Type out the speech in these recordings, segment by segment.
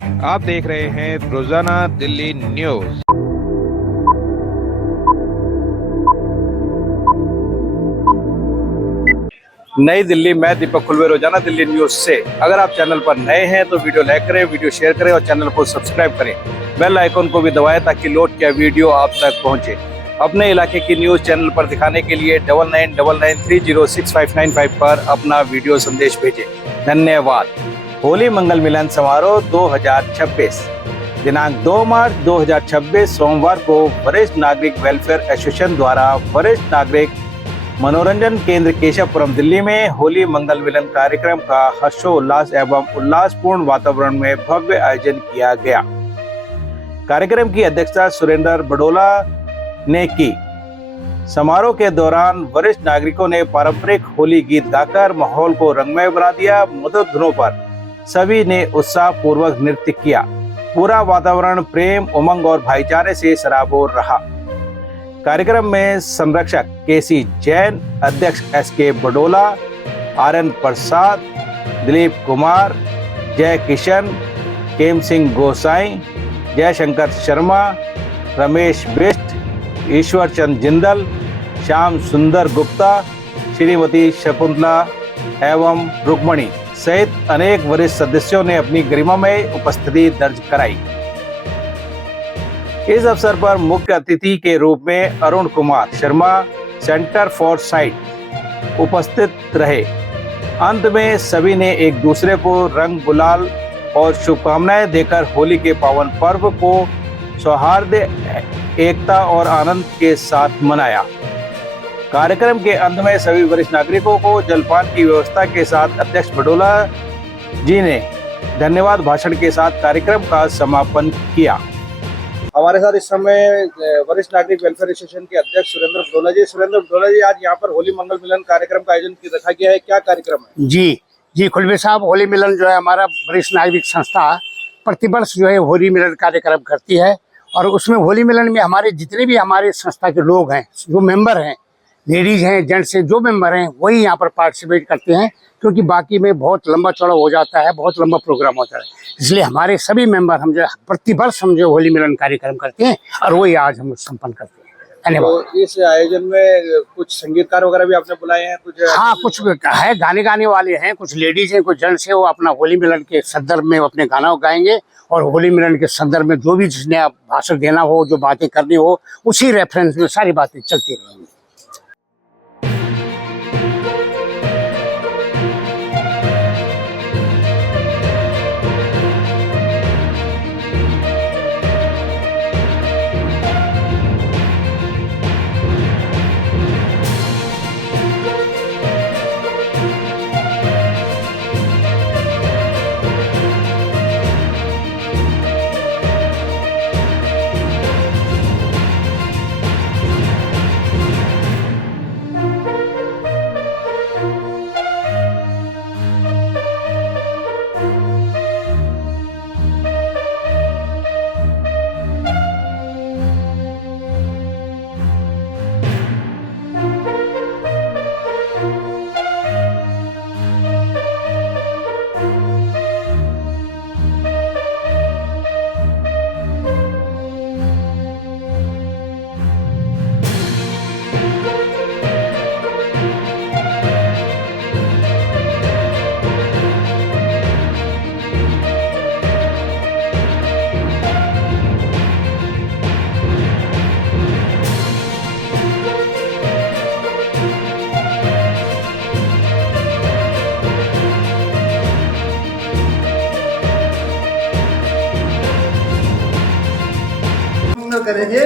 आप देख रहे हैं रोजाना दिल्ली न्यूज। नई दिल्ली, मैं दीपक खुलवे, रोजाना दिल्ली न्यूज से। अगर आप चैनल पर नए हैं तो वीडियो लाइक करें, वीडियो शेयर करें और चैनल को सब्सक्राइब करें। बेल आइकन को भी दबाएं ताकि लोड किया वीडियो आप तक पहुंचे। अपने इलाके की न्यूज चैनल पर दिखाने के लिए 9999306595 पर अपना वीडियो संदेश भेजें। धन्यवाद। होली मंगल मिलन समारोह 2026 दिनांक 2 मार्च 2026 सोमवार को वरिष्ठ नागरिक वेलफेयर एसोसिएशन द्वारा वरिष्ठ नागरिक मनोरंजन केंद्र केशवपुरम दिल्ली में होली मंगल मिलन कार्यक्रम का हर्षोल्लास एवं उल्लासपूर्ण वातावरण में भव्य आयोजन किया गया। कार्यक्रम की अध्यक्षता सुरेंद्र बडोला ने की। समारोह के दौरान वरिष्ठ नागरिकों ने पारंपरिक होली गीत गाकर माहौल को रंगमय बना दिया। मधुर धुनों पर सभी ने उत्साह पूर्वक नृत्य किया। पूरा वातावरण प्रेम, उमंग और भाईचारे से सराबोर रहा। कार्यक्रम में संरक्षक केसी जैन, अध्यक्ष एसके बडोला, आरएन प्रसाद, दिलीप कुमार, जय किशन, केम सिंह गोसाई, जयशंकर शर्मा, रमेश बिष्ट, ईश्वर चंद जिंदल, श्याम सुंदर गुप्ता, श्रीमती शकुंतला एवं रुक्मणी सहित अनेक वरिष्ठ सदस्यों ने अपनी गरिमामय उपस्थिति दर्ज कराई। इस अवसर पर मुख्य अतिथि के रूप में Arun Kumar Sharma, centre for site उपस्थित रहे। अंत में सभी ने एक दूसरे को रंग गुलाल और शुभकामनाएं देकर होली के पावन पर्व को सौहार्द, एकता और आनंद के साथ मनाया। कार्यक्रम के अंत में सभी वरिष्ठ नागरिकों को जलपान की व्यवस्था के साथ अध्यक्ष बडोला जी ने धन्यवाद भाषण के साथ कार्यक्रम का समापन किया। हमारे साथ इस समय वरिष्ठ नागरिक वेलफेयर एसोसिएशन के अध्यक्ष सुरेंद्र बडोला जी। सुरेंद्र बडोला जी, आज यहाँ पर होली मंगल मिलन कार्यक्रम का आयोजन रखा गया है, क्या कार्यक्रम है? जी खुलवे साहब, होली मिलन जो है हमारा वरिष्ठ नागरिक संस्था प्रतिवर्ष जो है होली मिलन कार्यक्रम करती है। और उसमें होली मिलन में हमारे जितने भी हमारे संस्था के लोग हैं, जो मेंबर हैं, लेडीज हैं, जेंट्स हैं, जो मेंबर हैं वही यहाँ पर पार्टिसिपेट करते हैं, क्योंकि बाकी में बहुत लंबा चौड़ा हो जाता है, बहुत लंबा प्रोग्राम होता है। इसलिए हमारे सभी मेंबर हम जो प्रतिवर्ष हम जो होली मिलन कार्यक्रम करते हैं और वही आज हम संपन्न करते हैं। धन्यवाद। तो इस आयोजन में कुछ संगीतकार वगैरह भी आपने बुलाए हैं? कुछ कुछ है, गाने वाले हैं, कुछ लेडीज हैं, कुछ जेंट्स हैं। वो अपना होली मिलन के संदर्भ में अपने गाना गाएंगे और होली मिलन के संदर्भ में जो भी जिसने भाषण देना हो, जो बातें करनी हो, उसी रेफरेंस में सारी बातें चलती रहेंगी। करेंगे,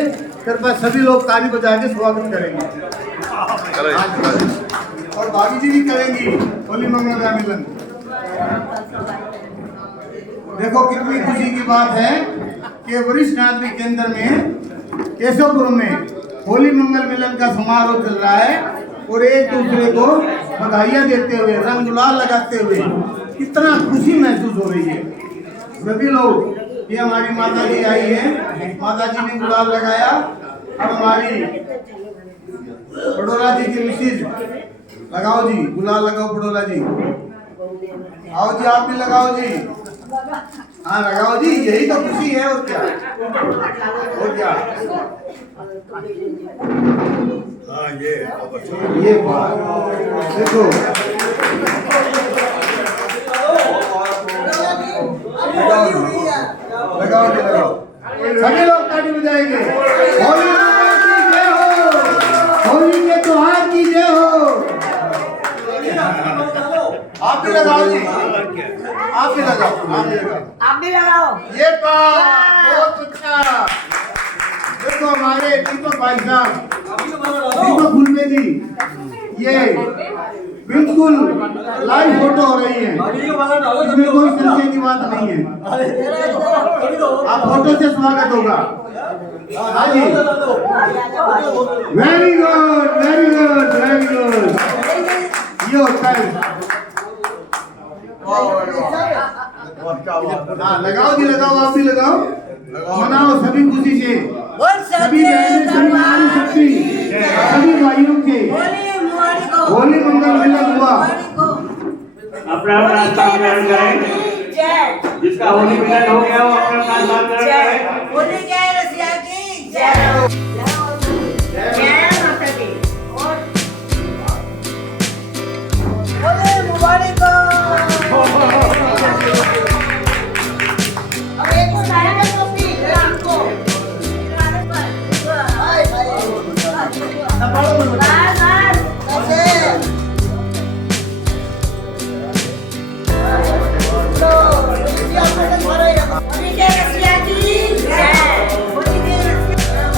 कृपया सभी लोग ताली बजा के स्वागत करेंगे। और भाभी जी भी करेंगी होली मंगल मिलन। देखो कितनी खुशी की बात है कि वरिष्ठ नागरिक केंद्र में केशवपुरम में होली मंगल मिलन का समारोह चल रहा है और एक दूसरे को बधाइयाँ देते हुए, रंग गुलाल लगाते हुए कितना खुशी महसूस हो रही है। सभी लोग, ये हमारी माता जी आई है, माता जी ने गुलाल लगाया। अब हमारी बडोला जी की मिसेज, लगाओ जी गुलाल, लगाओ बडोला जी, आओ जी आप भी लगाओ जी। हाँ लगाओ जी, यही तो खुशी है और क्या। और क्या हाँ ये बात देखो, लगाओ जी लगाओ, सभी लोग ताली बजाएंगे। होली की जय हो, होली के त्योहार की जय हो। आप भी लगाओ जी, आप भी लगाओ, आप भी लगाओ, आप भी लगाओ। ये बात बहुत अच्छा। देखो हमारे दीपक भाई साहब, दीपक फुलबे जी, ये बिल्कुल लाइव फोटो हो रही है, इसमें कोई संशय की बात नहीं है। आप फोटो से स्वागत होगा। हाँ जी, very good very good very good, ये होता है। हाँ लगाओ जी लगाओ, आप भी लगाओ, मनाओ सभी खुशी से, सभी बहनें, सभी नारी शक्ति, सभी भाइयों के होली मंगल मिलन हुआ। अपना अपना स्थान ग्रहण करें। जिसका होली मिलन हो गया वो अपना अपना स्थान ग्रहण करें। होली जय रसिया की जय। जय माता दी। और होली मुबारक हो। अब एक को साया का टोपी आपको हाय हाय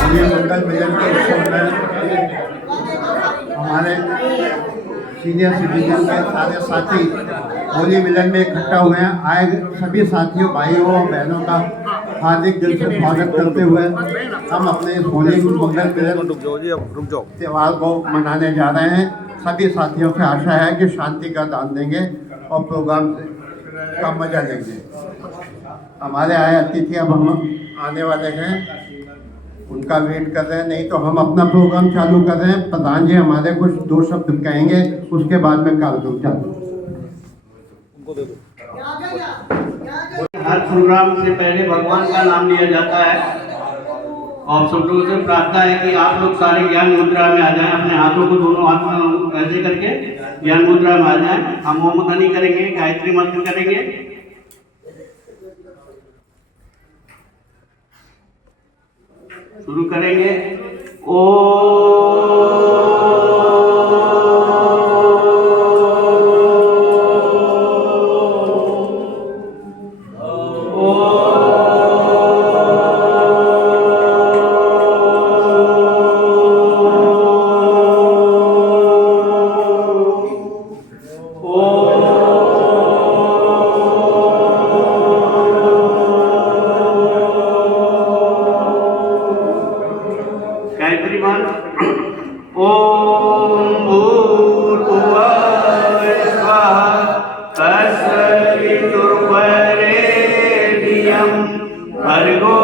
होली मंगल मिलन के उत्सव में हमारे सीनियर सिटीजन के सारे साथी होली मिलन में इकट्ठा हुए हैं। आए सभी साथियों, भाइयों और बहनों का हार्दिक दिल से स्वागत करते हुए हम अपने इस होली मंगल मिलन त्यौहार को मनाने जा रहे हैं। सभी साथियों से आशा है कि शांति का दान देंगे और प्रोग्राम का मजा लेंगे। हमारे आए अतिथि अब हम आने वाले हैं, उनका वेट कर रहे हैं, नहीं तो हम अपना प्रोग्राम चालू कर रहे हैं। प्रधान जी हमारे कुछ दो शब्द कहेंगे, उसके बाद में कार्यक्रम चालू। हर प्रोग्राम से पहले भगवान का नाम लिया जाता है और सब लोगों से प्रार्थना है कि आप लोग सारे ज्ञान मुद्रा में आ जाएं। अपने हाथों को दोनों हाथ में ऐसे करके ज्ञान मुद्रा में आ जाएं। हम ओम ध्वनि करेंगे, गायत्री मंत्र करेंगे। शुरू करेंगे। गायत्री मंत्र। ओम भूर्भुवः स्वः तत्सवितुर्वरेण्यं भर्गो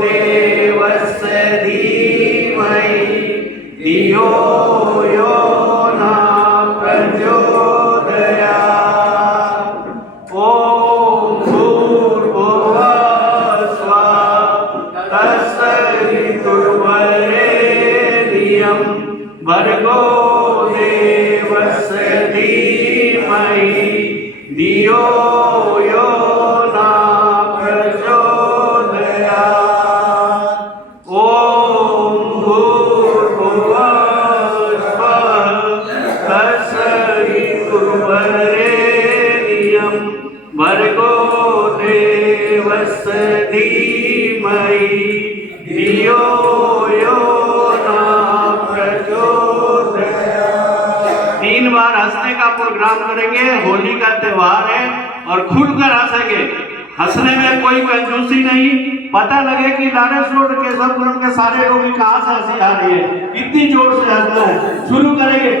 देवस्य धीमहि धियो यो न प्रचोदयात्। ओम भूर्भुवः स्वः तत्सवितुर्वरेण्यं भर्गो देवस्य धीमहि धियो यो न प्रचोदयात्। ओम भूर्भुवः स्वः तत्सवितुर्वरेण्यं भर्गो देवस्य धीमहि धियो यो न प्रचोदयात्। 3 बार हंसने का प्रोग्राम करेंगे। होली का त्योहार है और खुलकर हंसेंगे। हंसने में कोई कंजूसी नहीं। पता लगे कि लारेंस रोड केशवपुरम के सारे लोग कहाँ से हंसी आ रही है, इतनी जोर से हंसना है। शुरू करेंगे।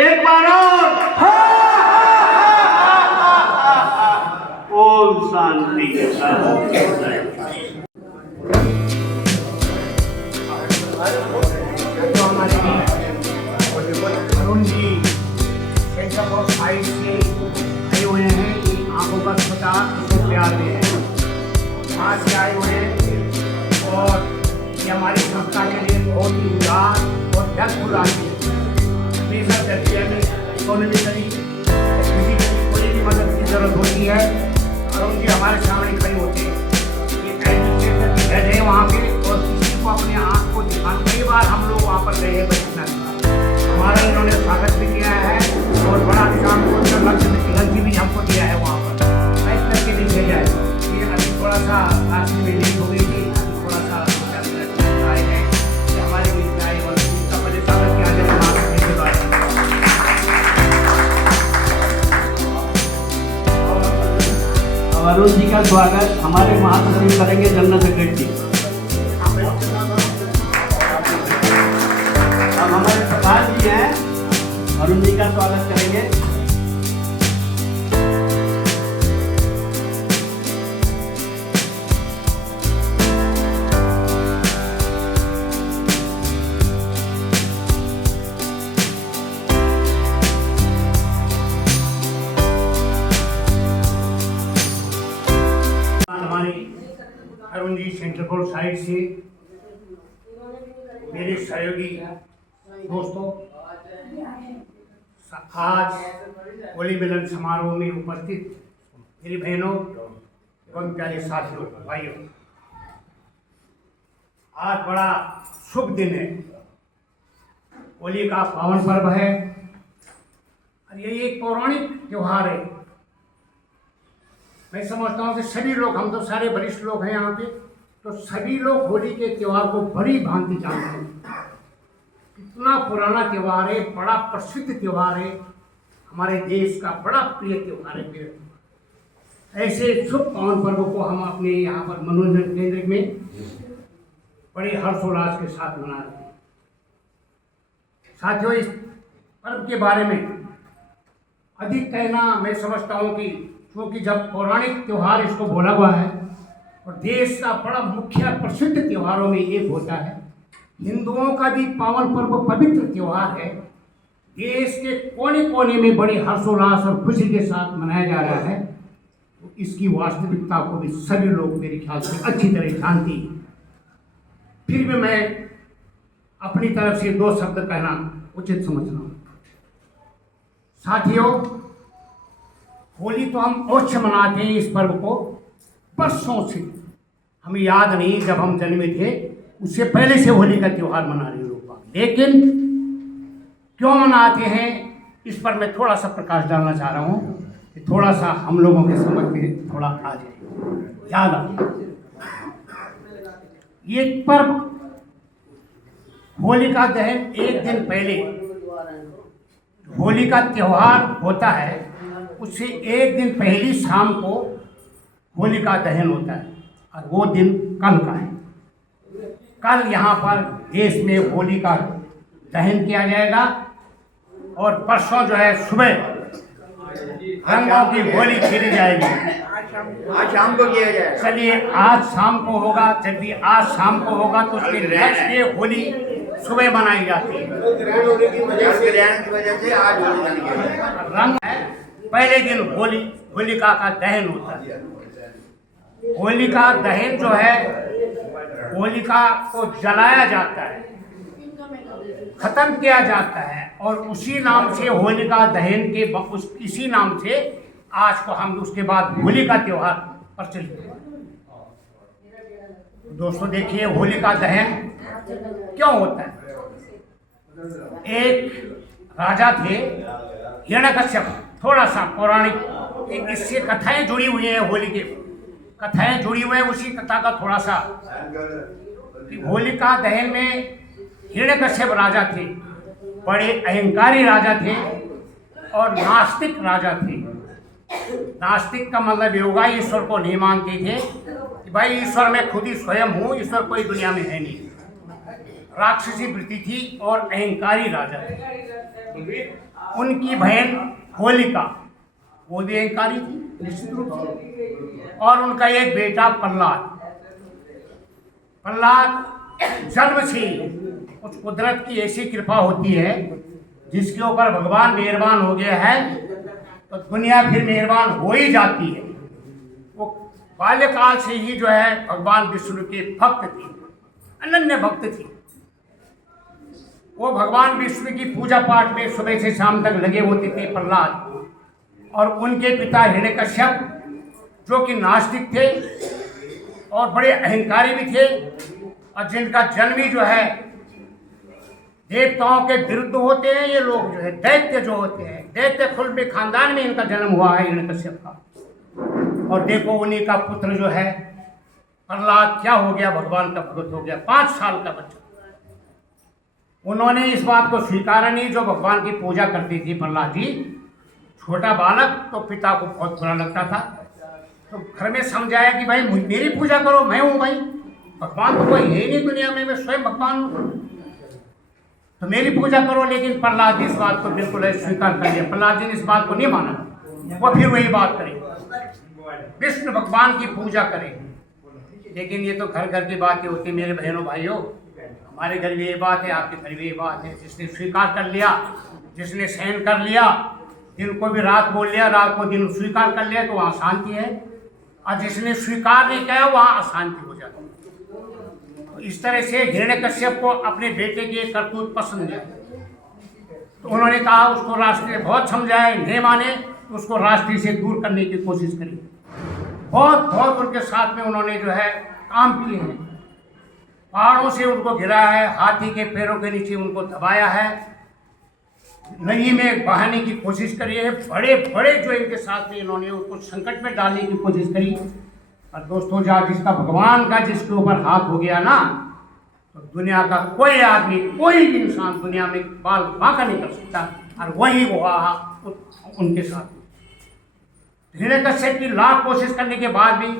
एक बार और। ओम शांति। शांति Arun ji centre for science से आए हुए हैं कि आंखों का अस्पताल उसको प्यार दे हैं। आज से आए हुए हैं और ये हमारी संस्था के लिए बहुत ही उदार और हेल्पफुल आदमी है। हमेशा दर्जिया में इकोनॉमिकली किसी कोई भी मदद की जरूरत होती है अरुण जी हमारे सामने खड़े होते हैं। ये एजुकेशन की हेड है वहाँ पे और किसी को अपने आँख को दिखाने कई बार हम लोग वहाँ पर गए हैं बचना हमारा इन्होंने स्वागत भी किया है और बड़ा शाम को लक्ष्य भी हमको दिया है वहाँ पर इस करके लिखे जाए। ये अभी थोड़ा सा रास्ते में लेट हो गई थी अभी थोड़ा सा आए हैं हमारे बीच आए और इसका पहले स्वागत किया जाए। अरुण जी का स्वागत हमारे महासचिव करेंगे जनरल सेक्रेटरी। अब हमारे प्रकाश जी हैं अरुण जी का स्वागत करेंगे। हमारे Arun ji centre for science से मेरे सहयोगी दोस्तों आज होली मिलन समारोह में उपस्थित मेरी बहनों एवं प्यारे साथियों भाइयों, आज बड़ा शुभ दिन है। होली का पावन पर्व है और ये एक पौराणिक त्योहार है। मैं समझता हूँ कि सभी लोग, हम तो सारे वरिष्ठ लोग हैं यहाँ पे, तो सभी लोग होली के त्यौहार को बड़ी भांति जानते हैं। इतना पुराना त्यौहार है, बड़ा प्रसिद्ध त्यौहार है, हमारे देश का बड़ा प्रिय त्यौहार है। ऐसे शुभ पावन पर्व को हम अपने यहाँ पर मनोरंजन केंद्र में बड़े हर्षोल्लास के साथ मना रहे हैं। साथियों, इस पर्व के बारे में अधिक कहना मैं समझता हूँ कि क्योंकि जब पौराणिक त्यौहार इसको बोला हुआ है और देश का बड़ा मुख्य प्रसिद्ध त्योहारों में एक होता है, हिंदुओं का भी पावन पर्व पवित्र त्योहार है, देश के कोने कोने में बड़े हर्षोल्लास और खुशी के साथ मनाया जा रहा है, तो इसकी वास्तविकता को भी सभी लोग मेरे ख्याल से अच्छी तरह जानती हैं। फिर भी मैं अपनी तरफ से 2 शब्द कहना उचित समझ रहा हूँ। साथियों, होली तो हम अवश्य मनाते हैं इस पर्व को वर्षों से। हमें याद नहीं जब हम जन्मे थे उससे पहले से होली का त्यौहार मना रहे लोग, लेकिन क्यों मनाते हैं इस पर मैं थोड़ा सा प्रकाश डालना चाह रहा हूँ कि थोड़ा सा हम लोगों के समझ में थोड़ा आ जाए, याद आ जाए। ये पर्व होलिका दहन एक दिन पहले होली का त्यौहार होता है, उससे एक दिन पहली शाम को होलिका दहन होता है और वो दिन कल का है। कल यहाँ पर देश में होली का दहन किया जाएगा और परसों जो है सुबह रंगों की होली खेली जाएगी। आज शाम को किया जाए। चलिए, आज शाम को होगा। जब भी आज शाम को होगा तो उसके नेक्स्ट डे होली सुबह मनाई जाती है। ग्रहण होने की वजह से आज होली मनाई गई। रंग है, पहले दिन होलिका का दहन होता है। होलिका दहन जो है, होलिका को जलाया जाता है, खत्म किया जाता है और उसी नाम से होलिका दहन के इसी नाम से आज को हम उसके बाद होली का त्यौहार प्रचलित हुआ। दोस्तों देखिए, होलिका दहन क्यों होता है। एक राजा थे हिरण्यकश्यप, थोड़ा सा पौराणिक इससे कथाएं जुड़ी हुई हैं, होली की कथाएं जुड़ी हुई हैं। उसी कथा का थोड़ा सा कि होलिका दहन में हिरण्यकश्यप राजा थे, बड़े अहंकारी राजा थे और नास्तिक राजा थे। नास्तिक का मतलब ये होगा ईश्वर को नहीं मानते थे कि भाई ईश्वर मैं खुद ही स्वयं हूँ, ईश्वर कोई दुनिया में है नहीं। राक्षसी वृत्ति थी और अहंकारी राजा थे। उनकी बहन होलिका वो भी अहंकारी थी निश्चित रूप से। और उनका एक बेटा प्रहलाद जन्म से कुछ कुदरत की ऐसी कृपा होती है जिसके ऊपर भगवान मेहरबान हो गया है तो दुनिया फिर मेहरबान हो ही जाती है। वो बाल्यकाल से ही जो है भगवान विष्णु के भक्त थे, अनन्य भक्त थे। वो भगवान विष्णु की पूजा पाठ में सुबह से शाम तक लगे होते थे प्रहलाद। और उनके पिता हिरण्यकश्यप जो कि नास्तिक थे और बड़े अहंकारी भी थे और जिनका जन्म ही जो है देवताओं के विरुद्ध होते हैं। ये लोग जो है दैत्य जो होते हैं, दैत्य कुल में खानदान में इनका जन्म हुआ है हिरण्यकश्यप का। और देखो उन्हीं का पुत्र जो है प्रहलाद क्या हो गया, भगवान का भक्त हो गया, 5 साल का बच्चा। उन्होंने इस बात को स्वीकारा नहीं, जो भगवान की पूजा करती थी प्रहलाद जी, छोटा बालक, तो पिता को बहुत बुरा लगता था। तो घर में समझाया कि भाई मेरी पूजा करो, मैं हूँ भाई, भगवान तो कोई है ही नहीं दुनिया में, मैं स्वयं भगवान हूँ, तो मेरी पूजा करो। लेकिन प्रहलाद इस बात को बिल्कुल स्वीकार कर लिया। प्रहलाद जी ने इस बात को नहीं माना, वो फिर वही बात करे, विष्णु भगवान की पूजा करें। लेकिन ये तो घर घर की बातें होती। मेरे बहनों भाइयों, हमारे घर भी ये बात है, आपके घर भी ये बात है। जिसने स्वीकार कर लिया, जिसने सहन कर लिया, दिन को भी रात बोल लिया, रात को दिन स्वीकार कर लिया, तो वहाँ शांति है। और जिसने स्वीकार नहीं किया वहाँ अशांति हो जाती है। तो इस तरह से हिरण्यकश्यप को अपने बेटे की एक करतूत पसंद है, तो उन्होंने कहा, उसको राष्ट्रीय बहुत समझाए, नहीं माने तो उसको राष्ट्रीय से दूर करने की कोशिश करी। बहुत उनके साथ में उन्होंने जो है काम किए हैं, पहाड़ों से उनको गिराया है, हाथी के पैरों के नीचे उनको दबाया है, नदी में बहाने की कोशिश करी है, बड़े जो इनके साथ में इन्होंने उसको संकट में डालने की कोशिश करी। और दोस्तों, जहाँ जिसका भगवान का जिसके ऊपर हाथ हो गया ना, तो दुनिया का कोई आदमी, कोई भी इंसान दुनिया में बाल बांका नहीं कर सकता। और वही हुआ उनके साथ। हिरण्यकश्यप की लाख कोशिश करने के बाद भी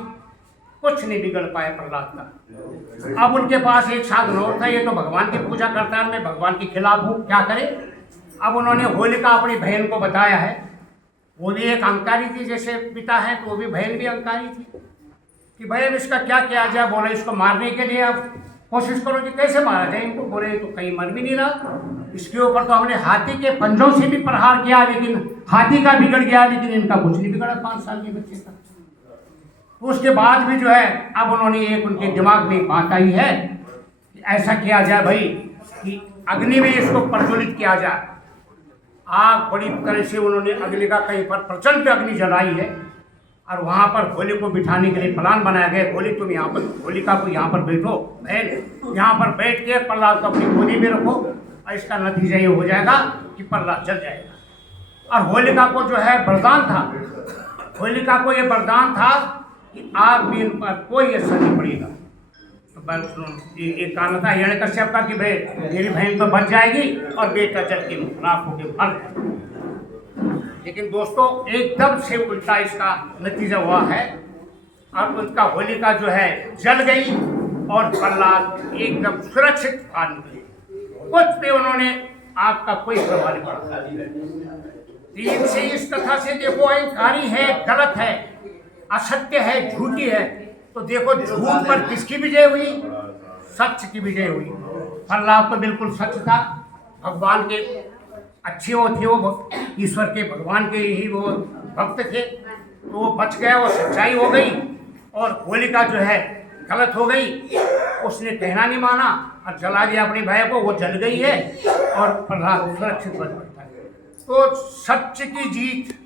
कुछ नहीं बिगड़ पाया प्रहलाद का। अब उनके पास एक साधन और था, ये तो भगवान की पूजा करता है, मैं भगवान के खिलाफ हूँ, क्या करे। अब उन्होंने होलिका अपनी बहन को बताया है, वो भी एक अहंकारी थी, जैसे पिता है तो वो भी बहन भी अहंकारी थी, कि भाई अब इसका क्या किया जाए। बोले इसको मारने के लिए अब कोशिश करो कि कैसे मारा जाए इनको। बोले तो कहीं मर भी नहीं रहा, इसके ऊपर तो हमने हाथी के पंजों से भी प्रहार किया, लेकिन हाथी का बिगड़ गया, लेकिन इनका कुछ नहीं बिगड़ा 5 साल के बच्चे का। तो उसके बाद भी जो है अब उन्होंने एक उनके दिमाग में बात आई है कि ऐसा किया जाए भाई कि अग्नि में इसको प्रज्वलित किया जाए। आग बड़ी तरह से उन्होंने अग्नि का कहीं पर प्रचंड अग्नि जलाई है और वहाँ पर होली को बिठाने के लिए प्लान बनाया गया। होली तुम यहाँ पर, होलिका को यहाँ पर बैठो, बहन यहाँ पर बैठ के प्रहलाद को अपनी गोदी में रखो, और इसका नतीजा ये हो जाएगा कि प्रहलाद जल जाएगा। और होलिका को जो है वरदान था, होलिका को ये वरदान था कि आग भी इन पर कोई असर नहीं पड़ेगा। तो बस एक कारण था हिरण्यकश्यप का कि भाई मेरी बहन तो बच जाएगी और बेटा जल के राख होकर भर जाएगा। लेकिन दोस्तों, एकदम से उल्टा इसका नतीजा हुआ है और उनका होलिका जो है जल गई और प्रहलाद एकदम सुरक्षित बाहर निकले। कुछ भी उन्होंने आग का कोई प्रभाव नहीं पड़ा। इनसे इस कथा से देखो, अहंकारी है, गलत है, असत्य है, झूठी है। तो देखो झूठ पर किसकी विजय हुई? सच की विजय हुई। प्रहलाद तो बिल्कुल सच था, भगवान के अच्छे वो थे, वो ईश्वर के भगवान के ही वो भक्त थे, तो वो बच गया, वो सच्चाई हो गई। और होलिका जो है गलत हो गई, उसने कहना नहीं माना और जला दिया अपनी भाई को, वो जल गई है और प्रहलाद सुरक्षित बच बैठा है। तो सत्य की जीत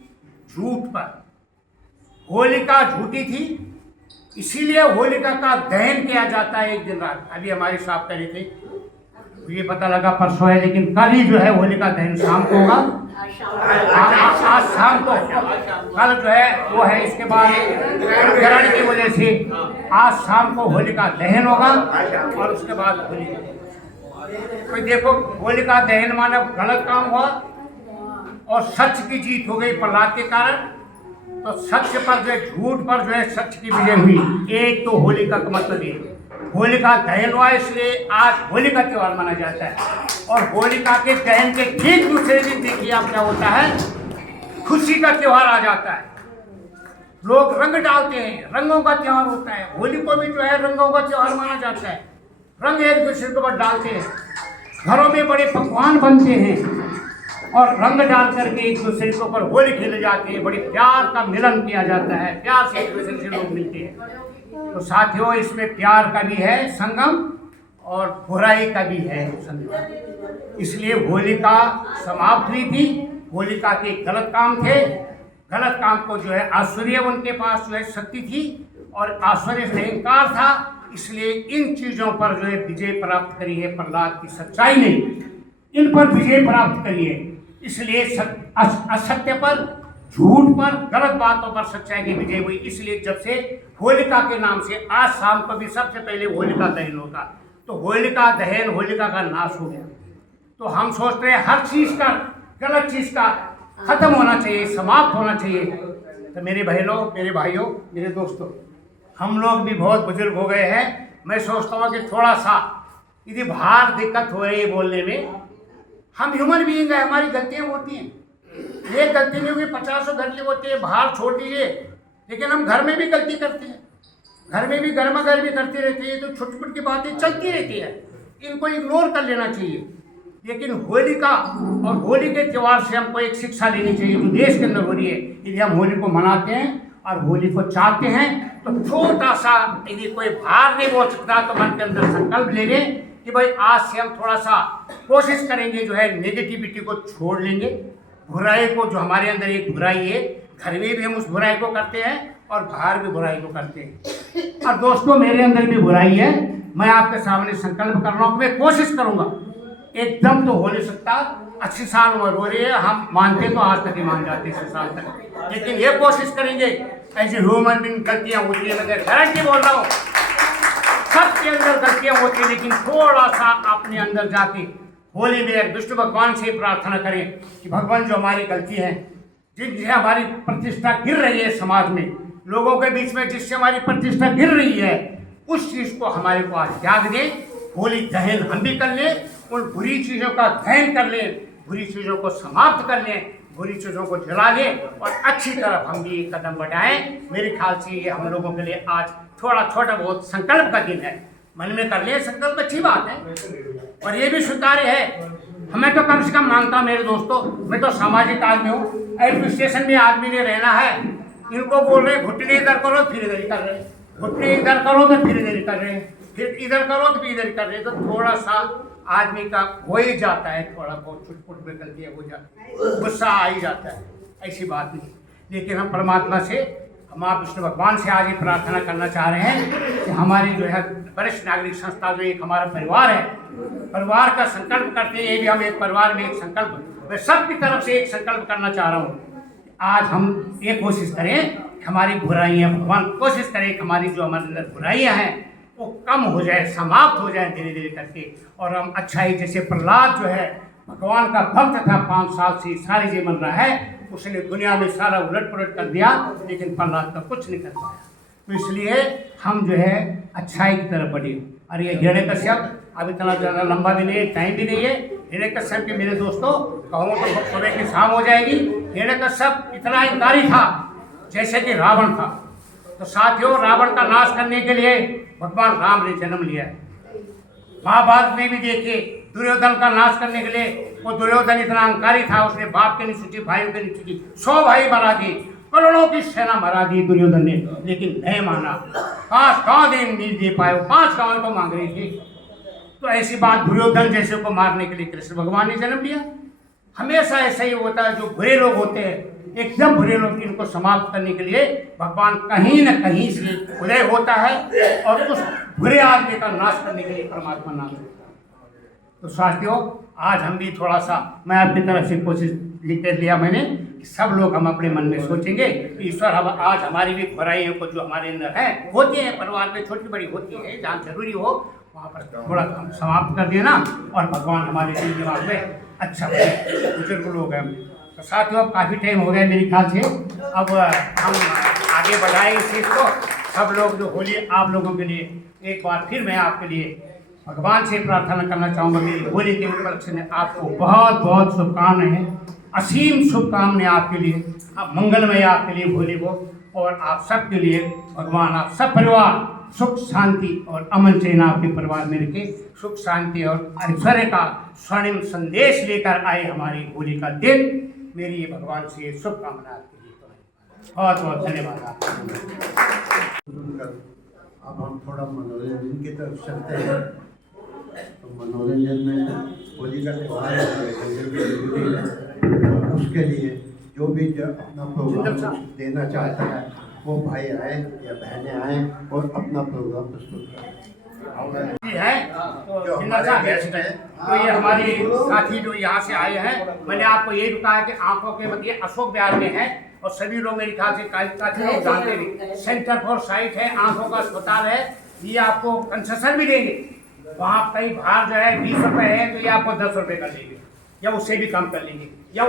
झूठ पर। होलिका झूठी थी, इसीलिए होलिका का दहन किया जाता है एक दिन रात। अभी हमारे साहब कह रहे थे, ये पता लगा परसों है, लेकिन कल ही जो है होलिका दहन शाम को होगा। आज शाम को, कल जो है वो है, इसके बाद ग्रहण की वजह से आज शाम को होलिका दहन होगा और उसके बाद होली। तो देखो, होलिका दहन माने गलत काम हुआ और सच की जीत हो गई प्रहलाद के कारण। तो सत्य पर जो है, झूठ पर जो है सच की विजय हुई। एक तो होलिका का मतलब ये, होलिका दहन हुआ, इसलिए आज होली का त्यौहार माना जाता है। और होलिका के दहन के ठीक दूसरे दिन देखिए आप क्या होता है, खुशी का त्यौहार आ जाता है। लोग रंग डालते हैं, रंगों का त्योहार होता है। होली को भी जो है रंगों का त्योहार माना जाता है। रंग एक दूसरे के ऊपर डालते हैं, घरों में बड़े पकवान बनते हैं और रंग डाल करके एक दूसरे के ऊपर होली खेले जाते हैं। बड़ी प्यार का मिलन किया जाता है, प्यार से एक दूसरे से लोग मिलते हैं। तो साथियों, इसमें प्यार का भी है संगम और बुराई का भी है संगम। इसलिए होलिका समाप्त हुई थी। होलिका के गलत काम थे, गलत काम को जो है आश्चर्य उनके पास जो है शक्ति थी और आश्चर्य से अहंकार था। इसलिए इन चीजों पर जो है विजय प्राप्त करी है प्रहलाद की सच्चाई ने, इन पर विजय प्राप्त करी है। इसलिए असत्य पर, झूठ पर, गलत बातों पर सच्चाई की विजय हुई। इसलिए जब से होलिका के नाम से आज शाम को भी सबसे पहले होलिका दहन होता, तो होलिका दहन, होलिका का नाश हो गया। तो हम सोचते हैं हर चीज का, गलत चीज का खत्म होना चाहिए, समाप्त होना चाहिए। तो मेरे बहनों, मेरे भाइयों, मेरे दोस्तों, हम लोग भी बहुत बुजुर्ग हो गए हैं। मैं सोचता हूँ कि थोड़ा सा यदि बाहर दिक्कत हो रही है बोलने में, हम ह्यूमन बीइंग है, हमारी गलतियाँ होती हैं। एक गलती नहीं होगी, 50 गलती होती है, बाहर छोड़ दीजिए। लेकिन हम घर में भी गलती करते हैं, घर में भी गर्मा गर्मी करते रहते हैं। तो छोटी छोटी बातें चलती रहती है, इनको इग्नोर कर लेना चाहिए। लेकिन होलिका और होली के त्यौहार से हमको एक शिक्षा लेनी चाहिए जो देश के अंदर हो रही है। यदि हम होली को मनाते हैं और होली को चाहते हैं तो छोटा सा, यदि कोई बाहर नहीं बोल सकता तो मन के अंदर संकल्प ले लें कि भाई आज से हम थोड़ा सा कोशिश करेंगे, जो है नेगेटिविटी को छोड़ लेंगे। बुराई को, जो हमारे अंदर एक बुराई है, घर में भी हम उस बुराई को करते हैं और बाहर भी बुराई को करते हैं। और दोस्तों, मेरे अंदर भी बुराई है। मैं आपके सामने संकल्प कर रहा हूँ, मैं कोशिश करूंगा। एकदम तो हो नहीं सकता, 80 साल उम्र हो रही है, हम मानते तो आज तक ही मान जाते 100 साल तक। लेकिन ये कोशिश करेंगे। ऐसी ह्यूमन बीइंग गलतियां होती है, मैं गारंटी बोल रहा हूँ, सबके अंदर गलतियां होती है। लेकिन थोड़ा सा अपने अंदर जाके होली में विष्णु भगवान से प्रार्थना करें कि भगवान, जो हमारी गलती है, जिससे हमारी प्रतिष्ठा गिर रही है समाज में, लोगों के बीच में जिससे हमारी प्रतिष्ठा गिर रही है, उस चीज को हमारे को आज त्याग दें। होली दहन हम भी कर लें, उन बुरी चीजों का दहन कर लें, बुरी चीजों को समाप्त कर लें, बुरी चीजों को जला लें और अच्छी तरफ हम भी एक कदम बढ़ाएं। मेरे ख्याल से ये हम लोगों के लिए आज थोड़ा छोटा बहुत संकल्प का दिन है। मन में कर ले संकल्प, अच्छी बात है और ये भी स्वीकार्य है। हमें तो कम से कम मानता हूँ मेरे दोस्तों, मैं तो सामाजिक आदमी हूँ। एडमिनिस्ट्रेशन में आदमी ने रहना है, इनको बोल रहे घुटने इधर करो फिर इधर ही कर रहे हैं, घुटने इधर करो तो फिर इधर ही कर रहे हैं, फिर इधर करो तो फिर इधर ही कर रहे हैं। तो थोड़ा सा आदमी का हो ही जाता है, थोड़ा बहुत छुटपुट में गलतियाँ हो जाती है, गुस्सा आ ही जाता है, ऐसी बात नहीं। लेकिन हम परमात्मा से, हम आप विष्णु भगवान से आज ही प्रार्थना करना चाह रहे हैं कि हमारी जो है वरिष्ठ नागरिक संस्था, जो एक हमारा परिवार है, परिवार का संकल्प करते हैं। ये भी हम एक परिवार में एक संकल्प, मैं सबकी तरफ से एक संकल्प करना चाह रहा हूँ। आज हम ये कोशिश करें कि हमारी बुराइयाँ, भगवान कोशिश करें कि हमारी जो हमारे अंदर बुराइयाँ हैं वो कम हो जाए, समाप्त हो जाए धीरे धीरे करके, और हम अच्छाई, जैसे प्रहलाद जो है भगवान का भक्त था, 5 साल से सारे जीवन रहा है, उसने दुनिया में सारा उलट पुलट कर दिया, लेकिन प्रहलाद का कुछ नहीं कर पाया। तो इसलिए हम जो है अच्छाई की तरफ बढ़े। और ये हिरण्यकश्यप, अब इतना ज़्यादा लंबा भी नहीं है, टाइम भी नहीं है। हिरण्यकश्यप के मेरे दोस्तों कहूँ तो सुबह की शाम हो जाएगी। हिरण्यकश्यप इतना अहंकारी था जैसे कि रावण था। तो साथियों, रावण का नाश करने के लिए भगवान राम ने जन्म लिया है। महाभारत में भी देखिए, दुर्योधन का नाश करने के लिए वो दुर्योधन इतना अहंकारी था, उसने बाप के नहीं सोची, भाइयों के नहीं सोची, 100 भाई मरा दिए, करोड़ों की सेना मरा दी दुर्योधन ने, लेकिन नहीं माना। 5 गाँव नहीं दे पाए, 5 गाँव तो मांग रही थी। तो ऐसी बात, दुर्योधन जैसे को मारने के लिए कृष्ण भगवान ने जन्म लिया। हमेशा ऐसा ही होता है, जो बुरे लोग होते हैं, एकदम बुरे लोग, इनको समाप्त करने के लिए भगवान कहीं न कहीं से उदय होता है और उस बुरे आदमी का नाश करने के लिए परमात्मा नाश होता है। तो साथियों, आज हम भी थोड़ा सा, मैं अपनी तरफ से कोशिश कर लिया मैंने कि सब लोग हम अपने मन में सोचेंगे कि ईश्वर हम आज हमारी भी बुराइयों को, जो हमारे अंदर है, होती है परिवार में, छोटी बड़ी होती है, जहाँ जरूरी हो वहाँ पर थोड़ा हम समाप्त कर देना और भगवान हमारे दिल दिमाग में अच्छा बने। बुजुर्ग लोग हैं तो साथियों, अब काफ़ी टाइम हो गया मेरे ख्याल से, अब हम आगे बढ़ाएं इस चीज़ को। सब लोग जो होली आप लोगों के लिए, एक बार फिर मैं आपके लिए भगवान से प्रार्थना करना चाहूँगा, मेरी होली के उपलक्ष्य में आपको बहुत बहुत शुभकामनाएं हैं, असीम शुभकामनाएं आपके लिए, अब मंगलमय आपके लिए होली को। और आप सबके लिए भगवान आप सब परिवार सुख शांति और अमन चैन आपके परिवार में रखे, सुख शांति और ऐश्वर्य का स्वर्णिम संदेश लेकर आए हमारी होली का दिन। मेरी ये भगवान से शुभकामना आपके लिए। बहुत बहुत धन्यवाद आपका। अब हम थोड़ा मनोरंजन की तरफ चलते हैं। तो मनोरंजन में होली का त्यौहार है, उसके लिए जो भी अपना प्रोग्राम देना चाहता है वो भाई आए या बहनें आए और अपना प्रोग्राम प्रस्तुत करें। है तो जिंदा गेस्ट है, तो ये हमारे साथी जो यहाँ से आए हैं, मैंने आपको ये भी कहा कि आंखों के मतलब अशोक विहार में है और सभी लोग मेरे ख्याल से काफी लोग जानते भी। सेंटर फॉर साइट है, आंखों का अस्पताल है, ये आपको कंसेशन भी देंगे। वहाँ कई बाहर जो है 20 रुपए है तो ये आपको 10 रुपए का लेंगे या उससे भी कम कर लेंगे या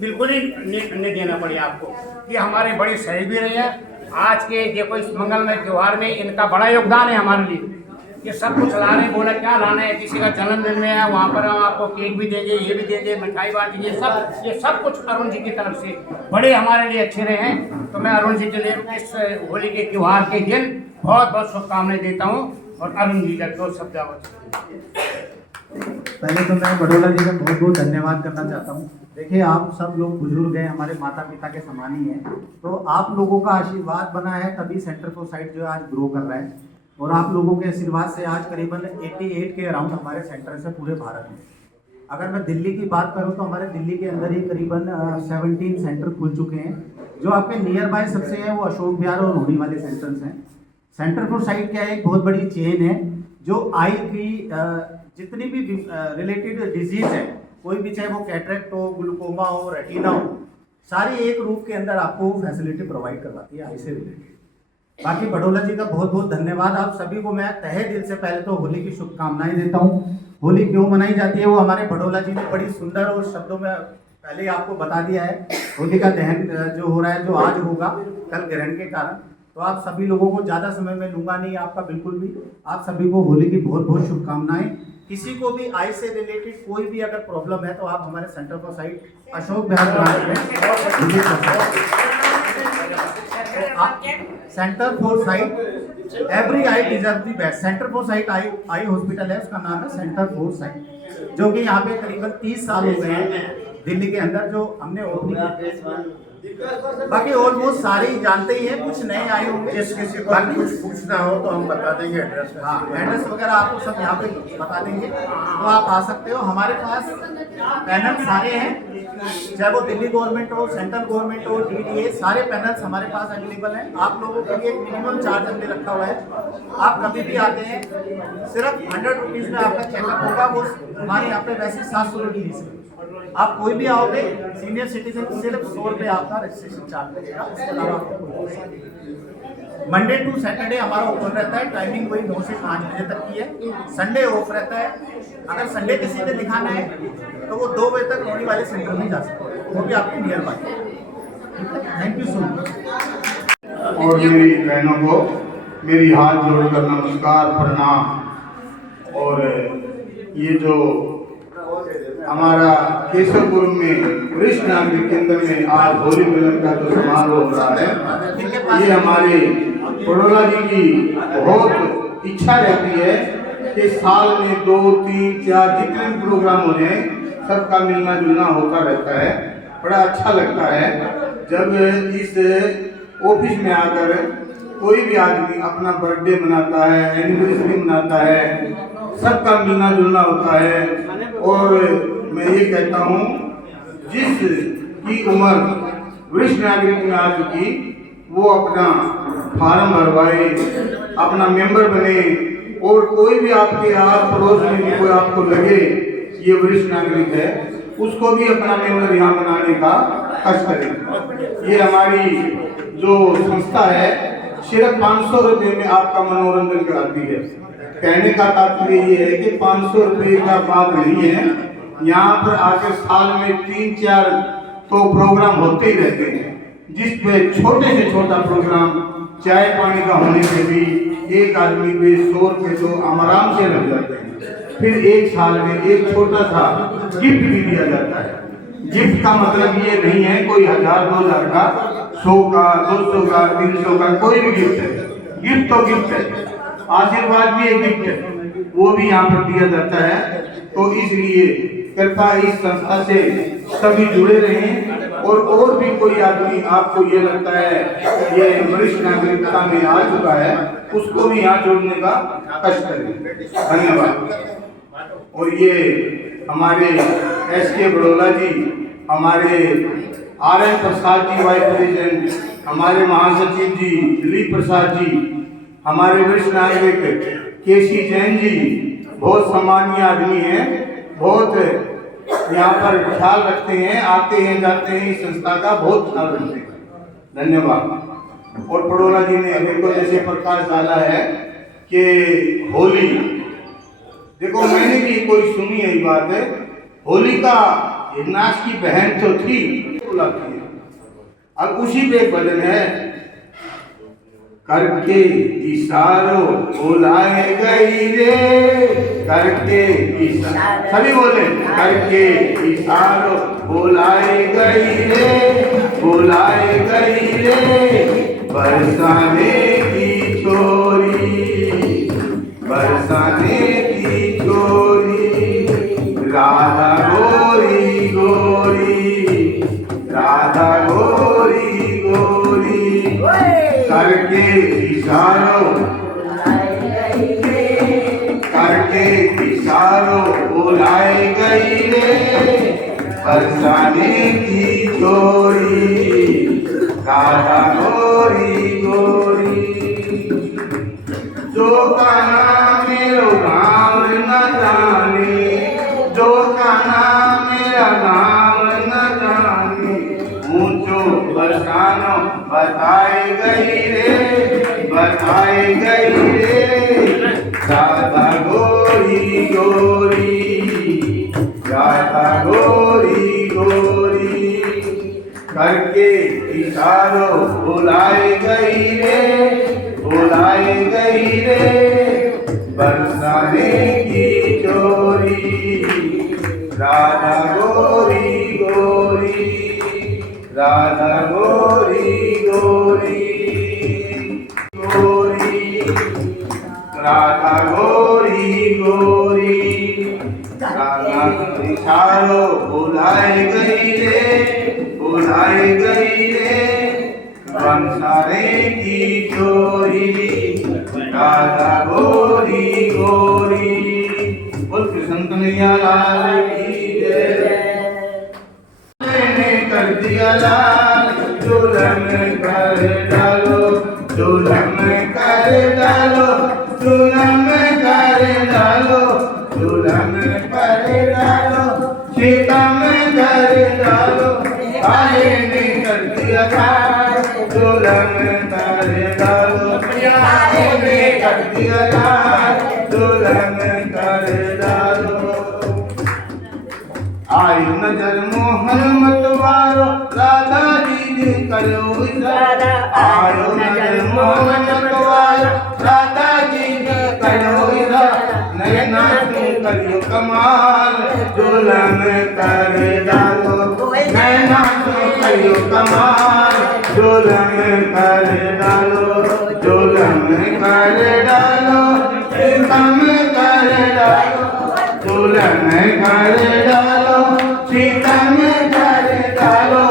बिल्कुल ही नहीं देना पड़ेगा आपको। ये हमारे बड़े सहयोगी रहे हैं। आज के देखो इस मंगलमय त्यौहार में इनका बड़ा योगदान है हमारे लिए। ये सब कुछ ला रहे हैं, बोला क्या लाना है, किसी का जन्मदिन में है वहाँ पर हम आपको केक भी देंगे, ये भी देंगे, मिठाई बांटेंगे, ये सब कुछ अरुण जी की तरफ से बड़े हमारे लिए अच्छे रहे हैं। तो मैं अरुण जी के लिए इस होली के त्यौहार के दिन बहुत बहुत शुभकामनाएं देता हूँ और अरुण जी का दो शब्द। पहले तो मैं बड़ोला जी का बहुत बहुत धन्यवाद करना चाहता हूँ। देखिए आप सब लोग बुजुर्ग हैं, हमारे माता पिता के समान ही हैं, तो आप लोगों का आशीर्वाद बना है तभी सेंटर फॉर साइट जो है आज ग्रो कर रहा है। और आप लोगों के आशीर्वाद से आज करीबन 88 के अराउंड हमारे सेंटर से पूरे भारत में। अगर मैं दिल्ली की बात करूं तो हमारे दिल्ली के अंदर ही करीबन 17 सेंटर खुल चुके हैं। जो आपके नियर बाय सबसे है वो अशोक विहार और होली वाले सेंटर्स हैं। सेंटर फॉर साइट क्या है, एक बहुत बड़ी चेन है जो आई की जितनी भी रिलेटेड डिजीज है, कोई भी चाहे वो कैटरेक्ट हो, ग्लूकोमा हो, रेटिना हो, सारी एक रूप के अंदर आपको फैसिलिटी प्रोवाइड करवाती है आई से रिलेटेड। बाकी बड़ोला जी का बहुत बहुत धन्यवाद। आप सभी को मैं तहे दिल से पहले तो होली की शुभकामनाएं देता हूं। होली क्यों मनाई जाती है वो हमारे बड़ोला जी ने बड़ी सुंदर और शब्दों में पहले ही आपको बता दिया है। होली का दहन जो हो रहा है, जो आज होगा कल ग्रहण के कारण, तो आप सभी लोगों को ज़्यादा समय में लूँगा नहीं आपका बिल्कुल भी। आप सभी को होली की बहुत बहुत शुभकामनाएं। किसी को भी आई से रिलेटेड कोई भी अगर प्रॉब्लम है तो आप हमारे centre for site Ashok Vihar branch में विजिट कर सकते हैं। Centre for site every I deserve the best. Centre for site eye hospital है, उसका नाम है सेंटर फॉर साइट, जो कि यहाँ पे करीबन 30 साल हो गए हैं दिल्ली के अंदर जो हमने ओपनिंग। बाकी ऑलमोस्ट सारे ही जानते ही हैं, कुछ नए आए होंगे। किसी को कुछ पूछना हो तो हम बता देंगे एड्रेस। हाँ, एड्रेस वगैरह आपको सब यहाँ पे बता देंगे, तो आप आ सकते हो। हमारे पास पैनल सारे हैं, चाहे वो दिल्ली गवर्नमेंट हो, सेंट्रल गवर्नमेंट हो, DDA, सारे पैनल्स हमारे पास अवेलेबल हैं। आप लोगों के लिए एक मिनिमम चार्ज हमने रखा हुआ है। आप कभी भी आते हैं, सिर्फ 100 रुपीज़ में आपका चेकअप होगा। वो हमारे यहाँ पे वैसे 700 रुपये फीस है। आप कोई भी आओगे, सीनियर सिटीजन सिर्फ 100 रुपये आपका रजिस्ट्रेशन चार्ज लगेगा। उसके अलावा आपको मंडे टू सैटरडे हमारा ओपन रहता है, टाइमिंग वही 9 से 5 बजे तक की है। संडे ऑफ रहता है। अगर संडे किसी ने दिखाना है तो वो 2 बजे तक होली वाले सेंटर में जा सकते हैं, वो भी आपके near by. Thank you so much. और मेरी बहनों को मेरी हाथ जोड़कर नमस्कार प्रणाम। और ये जो हमारा केशवपुर में वरिष्ठ नागरिक केंद्र में आज होली मिलन का जो समारोह हो रहा है, ये हमारे बड़ोला जी की बहुत इच्छा रहती है कि साल में 2, 3, 4 जितने भी प्रोग्राम हो रहे हैं सबका मिलना जुलना होता रहता है। बड़ा अच्छा लगता है जब इस ऑफिस में आकर कोई भी आदमी अपना बर्थडे मनाता है, एनिवर्सरी मनाता है, सबका मिलना जुलना होता है। और मैं ये कहता हूँ, जिस की उम्र वरिष्ठ नागरिक में आ चुकी वो अपना फार्म भरवाए, अपना मेंबर बने। और कोई भी आपके आस पड़ोस में भी कोई आपको लगे ये वरिष्ठ नागरिक है, उसको भी अपना मेंबर यहाँ बनाने का कष्ट करें। ये हमारी जो संस्था है सिर्फ 500 रुपये में आपका मनोरंजन कराती है। कहने का तात्पर्य ये है कि 500 रुपये का बात नहीं है। यहाँ पर आकर साल में 3-4 तो प्रोग्राम होते ही रहते हैं, जिसपे छोटे से छोटा प्रोग्राम चाय पानी का होने पे भी एक आदमी पे 100 रुपये तो आराम से लग जाते हैं। फिर एक साल में एक छोटा सा गिफ्ट भी दिया जाता है। गिफ्ट का मतलब ये नहीं है कोई 1000-2000 का, 100 का, 200 का, 300 का, कोई भी गिफ्ट है। गिफ्ट तो गिफ्ट है, आशीर्वाद भी एक गिफ्ट है, वो भी यहाँ पर दिया जाता है। तो इसलिए कृपया इस संस्था से सभी जुड़े रहें, और भी कोई आदमी आपको ये लगता है ये वरिष्ठ नागरिकता में आ चुका है, उसको भी यहाँ जोड़ने का कष्ट करें। धन्यवाद। और ये हमारे SK बड़ोला जी, हमारे RN Prasad ji vice president, हमारे महासचिव जी दिलीप प्रसाद जी, हमारे वरिष्ठ नागरिक KC जैन जी, बहुत सम्मानीय आदमी हैं, बहुत यहाँ पर ख्याल रखते हैं, आते हैं जाते हैं, इस संस्था का बहुत ख्याल रखते हैं। धन्यवाद। और बड़ोला जी ने देखो जैसे प्रकाश डाला है कि होली, देखो मैंने भी कोई सुनी है बात है, होलिका हिरनाक्ष की बहन तो थी, अब उसी पे एक भजन है, करके इशारों बुलाए गई रे, करके इशारों, सभी बोले, करके इशारों बुलाए गई रे, बुलाए गई रे, बरसाने की छोरी, बरसाने की छोरी, राधा गोरी गोरी, राधा गोरी गोरी, करके इशारों, करके इशारों बुलाए गई रे, बरसाने की छोरी, राधा गोरी गोरी, जो का नाम मेरो गाँव न जाने, जो का नाम मेरा गाँव न जाने, ऊंचो बरसानो बताई गई रे, बताई गई रे, राधा गोरी गोरी, राधा गोरी गोरी, करके इशारों बुलाए गई रे, बुलाए गई रे, बरसाने की चोरी, राधा गोरी गोरी, राधा गोरी गोरी गोरी, राधा गोरी गोरी, राधा इशारों बुलाए गई रे, बुलाए गई रे, बरसाने की चोरी, राधा गोरी गोरी। बोल कृष्ण कन्हैया लाल की जय। कर दिया लाल, दुल्हन कर डालो, दुल्हन कर डालो, दुल्हन कर डालो, दुल्हन कर डालो, सीता में कर डालो, काले ने कर दिया लाल, दुल्हन कर डालो, काले ने कर दिया लाल, दुल्हन कर डालो। आयु नजर मोहन मतवारो, राधा जी ने करो इशारा, आयु नजर मोहन मतवारो, राधा जी ने करो इशारा, नैना तुम करियो कमाल, दुल्हन कर डालो, नैना तुम करियो कमाल, दुल्हन कर डालो, दुल्हन कर डालो, सीतम कर डालो, दुल्हन कर डालो, सीतम कर डालो,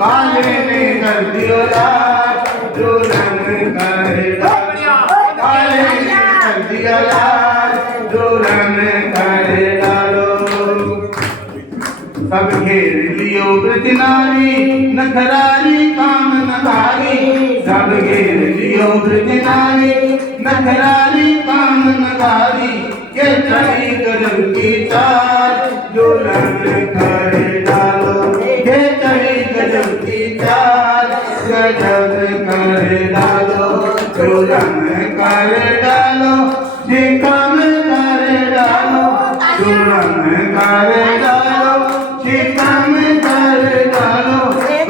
काले ने कर दियो लाल, दुल्हन कर डालो, काले ने कर दिया लाल, दुल्हन कर डालो। सब घेर लियो ब्रज नारी, नखरारी काम नगारी, सब घेर लियो ब्रज नारी, नखरारी काम नगारी, ये चढ़ी गजब की चाल, दुल्हन कर डालो, ये चढ़ी गजब की चाल, गजब कर डालो, दुल्हन कर डालो, सीतम कर डालो, दुल्हन कर डालो, सीतम कर डालो,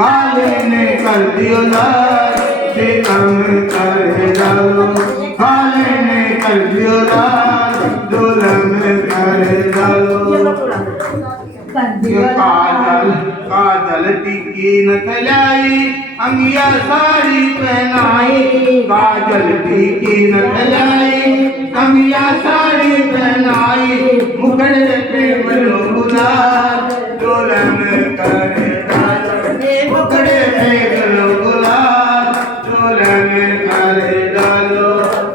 काले ने कर दियो लाल, सीतम कर डालो, काले ने कर दियो लाल, दुल्हन कर डालो। काजल काजल टिक्की न खलाई, अंगिया साड़ी पहनाई, काजल टीकी नथ लाई, अंगिया साड़ी पहनाई, मुखड़े पे मलो गुलाल, डोलन करे डालो, मुखड़े पे मलो गुलाल, डोलन करे डालो,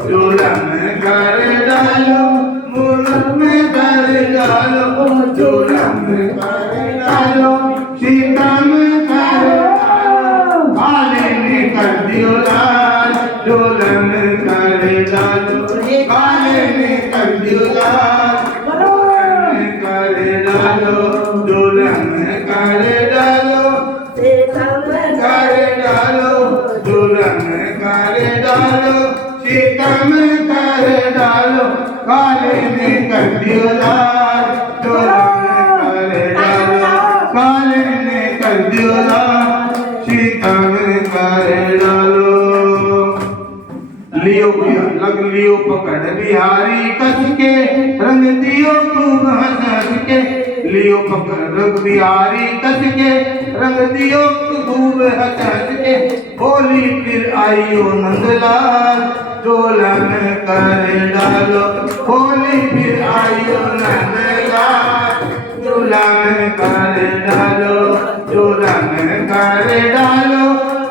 डोलन करे डालो, मुलक में करे डालो, डोलन करे डालो, सीता में करे काले ने कर दियो लाल, डोलन करे डालो, काले ने कर दियो लाल, डोलन करे डालो, डोलन करे डालो, करे डालो, डोलन करे डालो, सीतम करे डालो, काले ने कर दियो लाल, डोलन करे डालो, काले ने कर दियो लाल, सीतम करे डालो। लियो लग लियो पकड़ बिहारी कस के, रंग दियो खूब हंस के, लियो पकड़ रंग बिहारी कस के, रंग दियो खूब हंस के, बोली फिर आइयो नंदलाल, डोलन करे डालो, बोली फिर आइयो नंदलाल, डोलन करे डालो, डोलन करे डालो,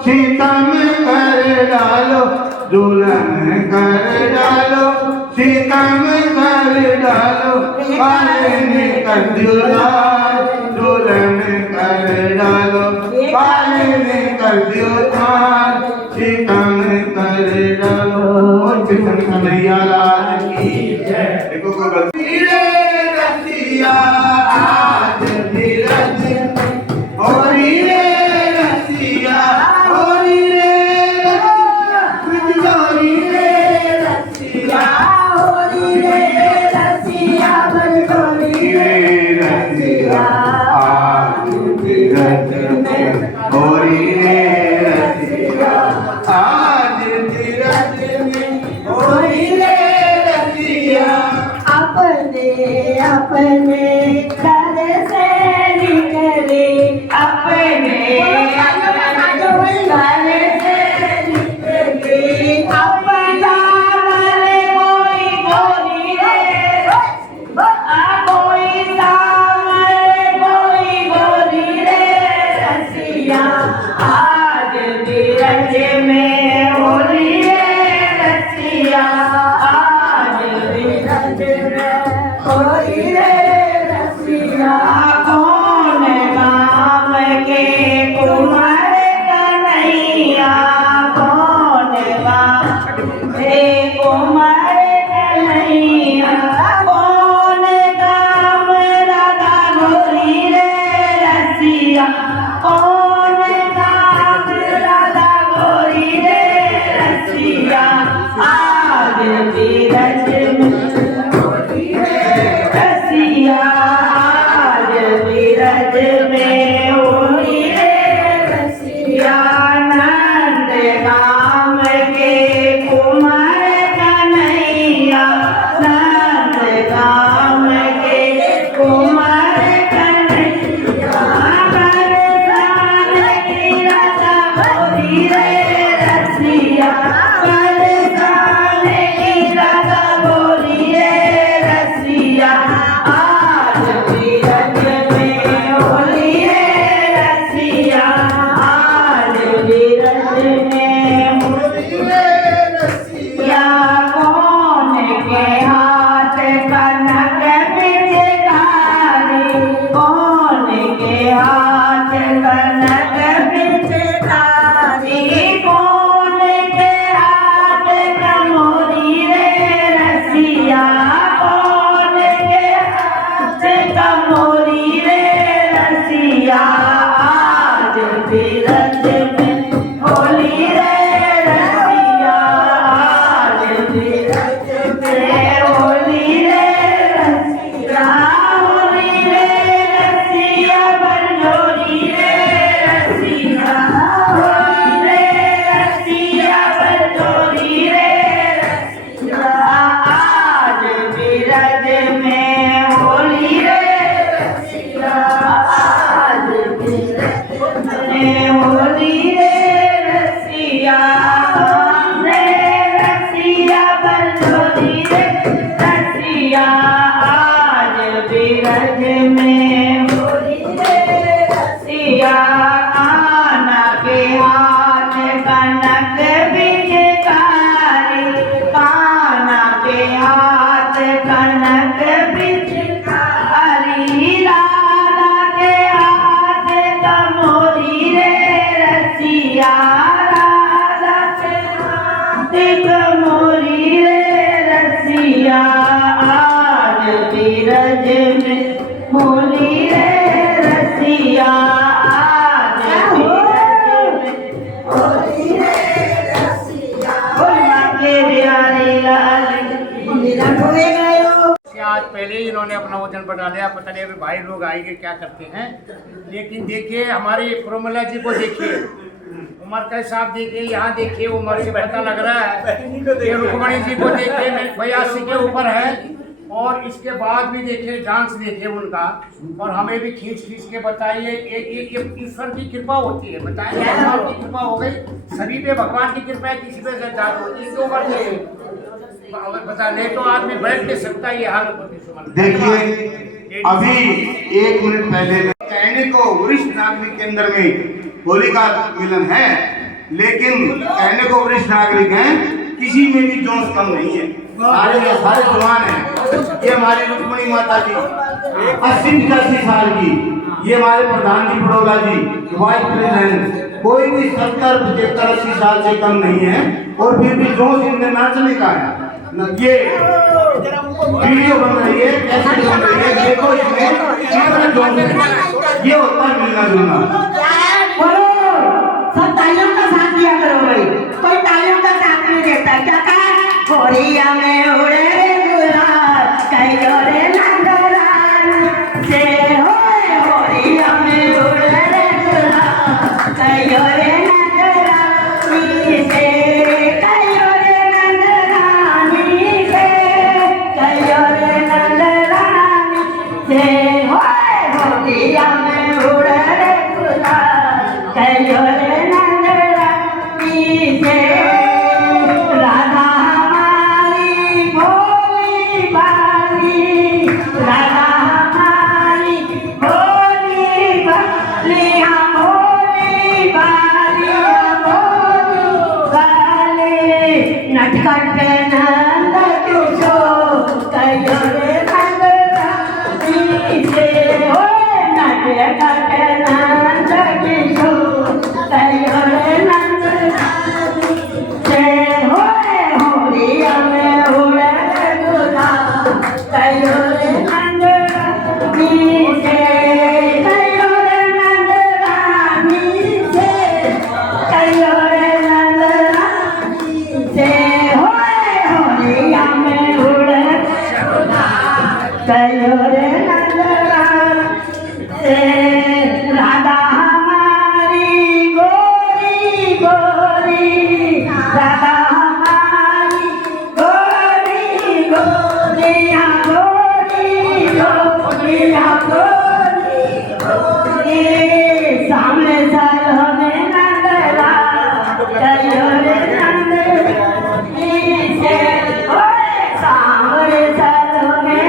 सीता में करे डालो, डोलन करे डालो, सीता में करे डालो, काले ने कर दियो लाल, डोलन करे डालो, काले ने कर दियो लाल, सीता में करे डालो। और कृष्ण कन्हैया लाल की जय। देखो कोई गलती रे रसिया आज भी रसिया, होरी रे रसिया, होरी रे रसिया, बिजोरी रे रसिया, होरी रे रसिया, बिजोरी रे रसिया, आज भी रसिया, होरी रे रसिया, आज भी रसिया, होरी रे रसिया। अपने अपने घर से निकले, अपने अपने घर से निकले, अपना वाले कोई गोरी रे, कोई सामने कोई गोरी रे रसिया, आज बीरज में होली रे रसिया, आज बीरज में होली रे रसिया। कौन गाँव के कुंवर कन्हैया, कौन गाँव के कुंवर कन्हैया, कौन गाँव राधा गोरी रे रसिया, कौन गाँव राधा गोरी रे रसिया, आज बीरज में होली रे रसिया, आज बीरज में होली रे रसिया। नंद गाँव के कुंवर कन्हैया, नंद गाँव के कुंवर कन्हैया, बरसात की राधा गोरी रे रसिया, बरसात की राधा पूरे गयो आज पहले ही इन्होंने अपना वजन बढ़ा लिया, पता नहीं अभी भाई लोग आएंगे क्या करते हैं। लेकिन देखिए हमारे प्रोमला जी को देखिए, उमर का साहब देखिए, यहाँ देखिए उमर से पता लग रहा है। ये रुक्मणी जी को देखिए 82 के ऊपर है, और इसके बाद भी देखिए डांस देखिए उनका, और हमें भी खींच खींच के बताइए। ये ईश्वर की कृपा होती है, बताइए भगवान की कृपा हो गई, सभी पे भगवान की कृपा है, किसी पे श्रद्धा होती है। तो बता नहीं तो आदमी बैठ नहीं सकता, ये हालत होती है। देखिए अभी 1 मिनट पहले कहने को वरिष्ठ नागरिक केंद्र में होली का मिलन है, लेकिन कहने को वरिष्ठ नागरिक हैं, किसी में भी जोश कम नहीं है, सारे जवान हैं। ये हमारी रुक्मणी माता जी 80-85 साल की, ये हमारे प्रधान जी पडोला जी वाइस प्रेसिडेंट, कोई भी 70-75-80 साल से कम नहीं है, और फिर भी जोश इनमें नाचने का है। ये वीडियो बन रही है, कैसे बन रही है, देखो इसमें कितना जोश है। ये होता है मिलना जुलना। बोलो सब तालियों का साथ दिया करो भाई, कोई तालियों का साथ नहीं देता। क्या कहा? होरिया में उड़े गुलाल कहियो रे नंदलाल से, होए होरिया में उड़े गुलाल कहियो रे नंदलानी से, कहियो रे नंदलानी से, कहियो रे नंदलानी से, होए होरिया में उड़े गुलाल कहियो रे नंदलानी से। राधा हमारी भोली भाली, राधा हमारी भोली भाली, हम भोली भाली, हम भोली भाली, नटखट नंद किशोर कहियो रे नंदलानी से, ओए नटखट नंद किशोर कहियो रे नंदलानी से, होए होरिया में उड़े गुलाल कहियो रे नंदलानी से, कहियो रे नंदलानी से, कहियो रे नंदलानी से, होए होरिया में उड़े गुलाल कहियो रे नंदलानी से। राधा हमारी गोरी गोरी, राधा हमारी गोरी गोरी, हाँ गोरी गोरी, हाँ गोरी गोरी, सामने सालों में नंदलाल कहियो रे नंदलानी से, ओए सामने सालों में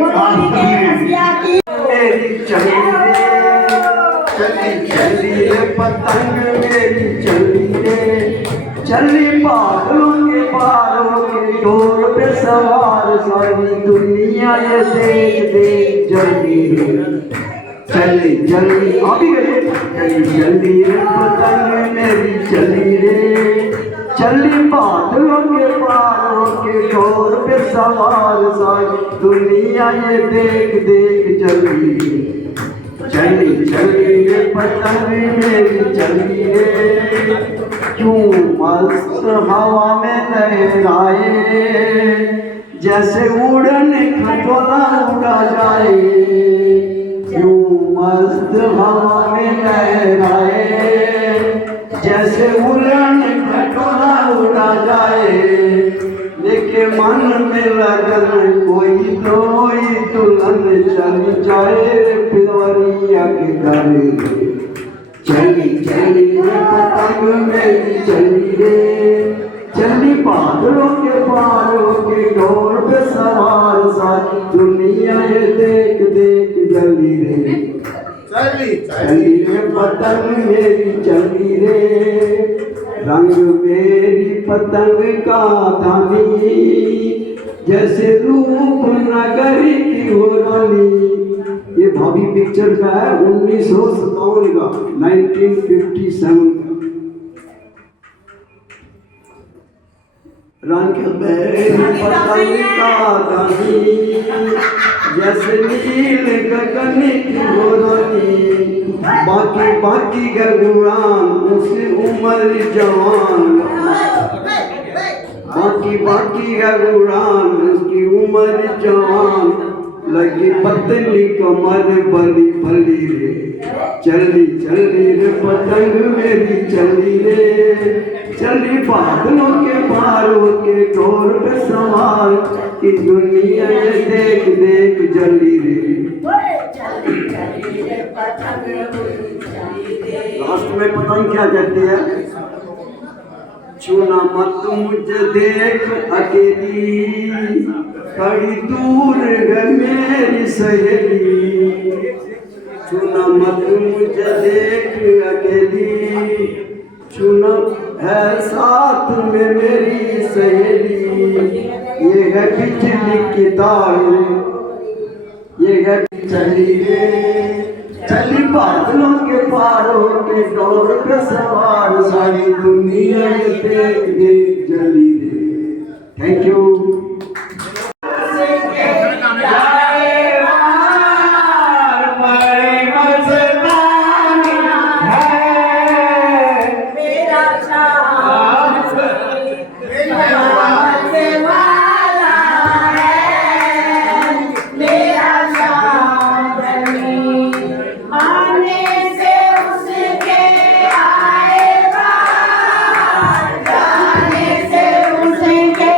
होली के रसिया की मेरी चली चली रे पतंग मेरी चली रे चली बादलों के पारों के डोर पे सवार सारी दुनिया ये देख देख जल्दी रे चली जल्दी अभी चली जल्दी रे पतंग मेरी चली रे चली बादलों के पारों के डोर पे सवार सारी दुनिया ये देख देख जल्दी चली चली रे पतंग मेरी चली रे क्यों मस्त हवा में लहराए जैसे उड़न खटोला उड़ा जाए क्यों मस्त हवा में लहराए जैसे उड़न खटोला उड़ा जाए लेके मन में लगन कोई दुल्हन चली जाए फिरवरिया के घर चली चली रे पतंग मेरी चली रे चली बादलों के पारों के डोर पे सवार सारी दुनिया ये देख देख जली रे चली रे पतंग मेरी चली रे रंग मेरी पतंग का धानी जैसे रूप नगरी की हो रानी ये भाभी पिक्चर का है 1957 का 1957 का रंग मेरी पतंग का धानी जैसे नील गगन की हो रानी बाकी बाकी गगुरान उसकी उम्र जवान बाकी बाकी गगुरान उसकी उम्र जवान लगी पतली कमर बली भली रे चली चली रे पतंग मेरी चली रे चली बादलों के पारों के डोर पे सवार की दुनिया ये देख देख जली रे लास्ट में पतंग क्या कहती है छूना मत मुझे देख अकेली खड़ी दूर है मेरी सहेली छूना मत मुझे देख अकेली छूना है साथ में मेरी सहेली ये है बिजली की तार ये है चली रे चली बादलों के पारों के डोर पे सवार सारी दुनिया ये देख देख जली रे थैंक यू जाने से उसके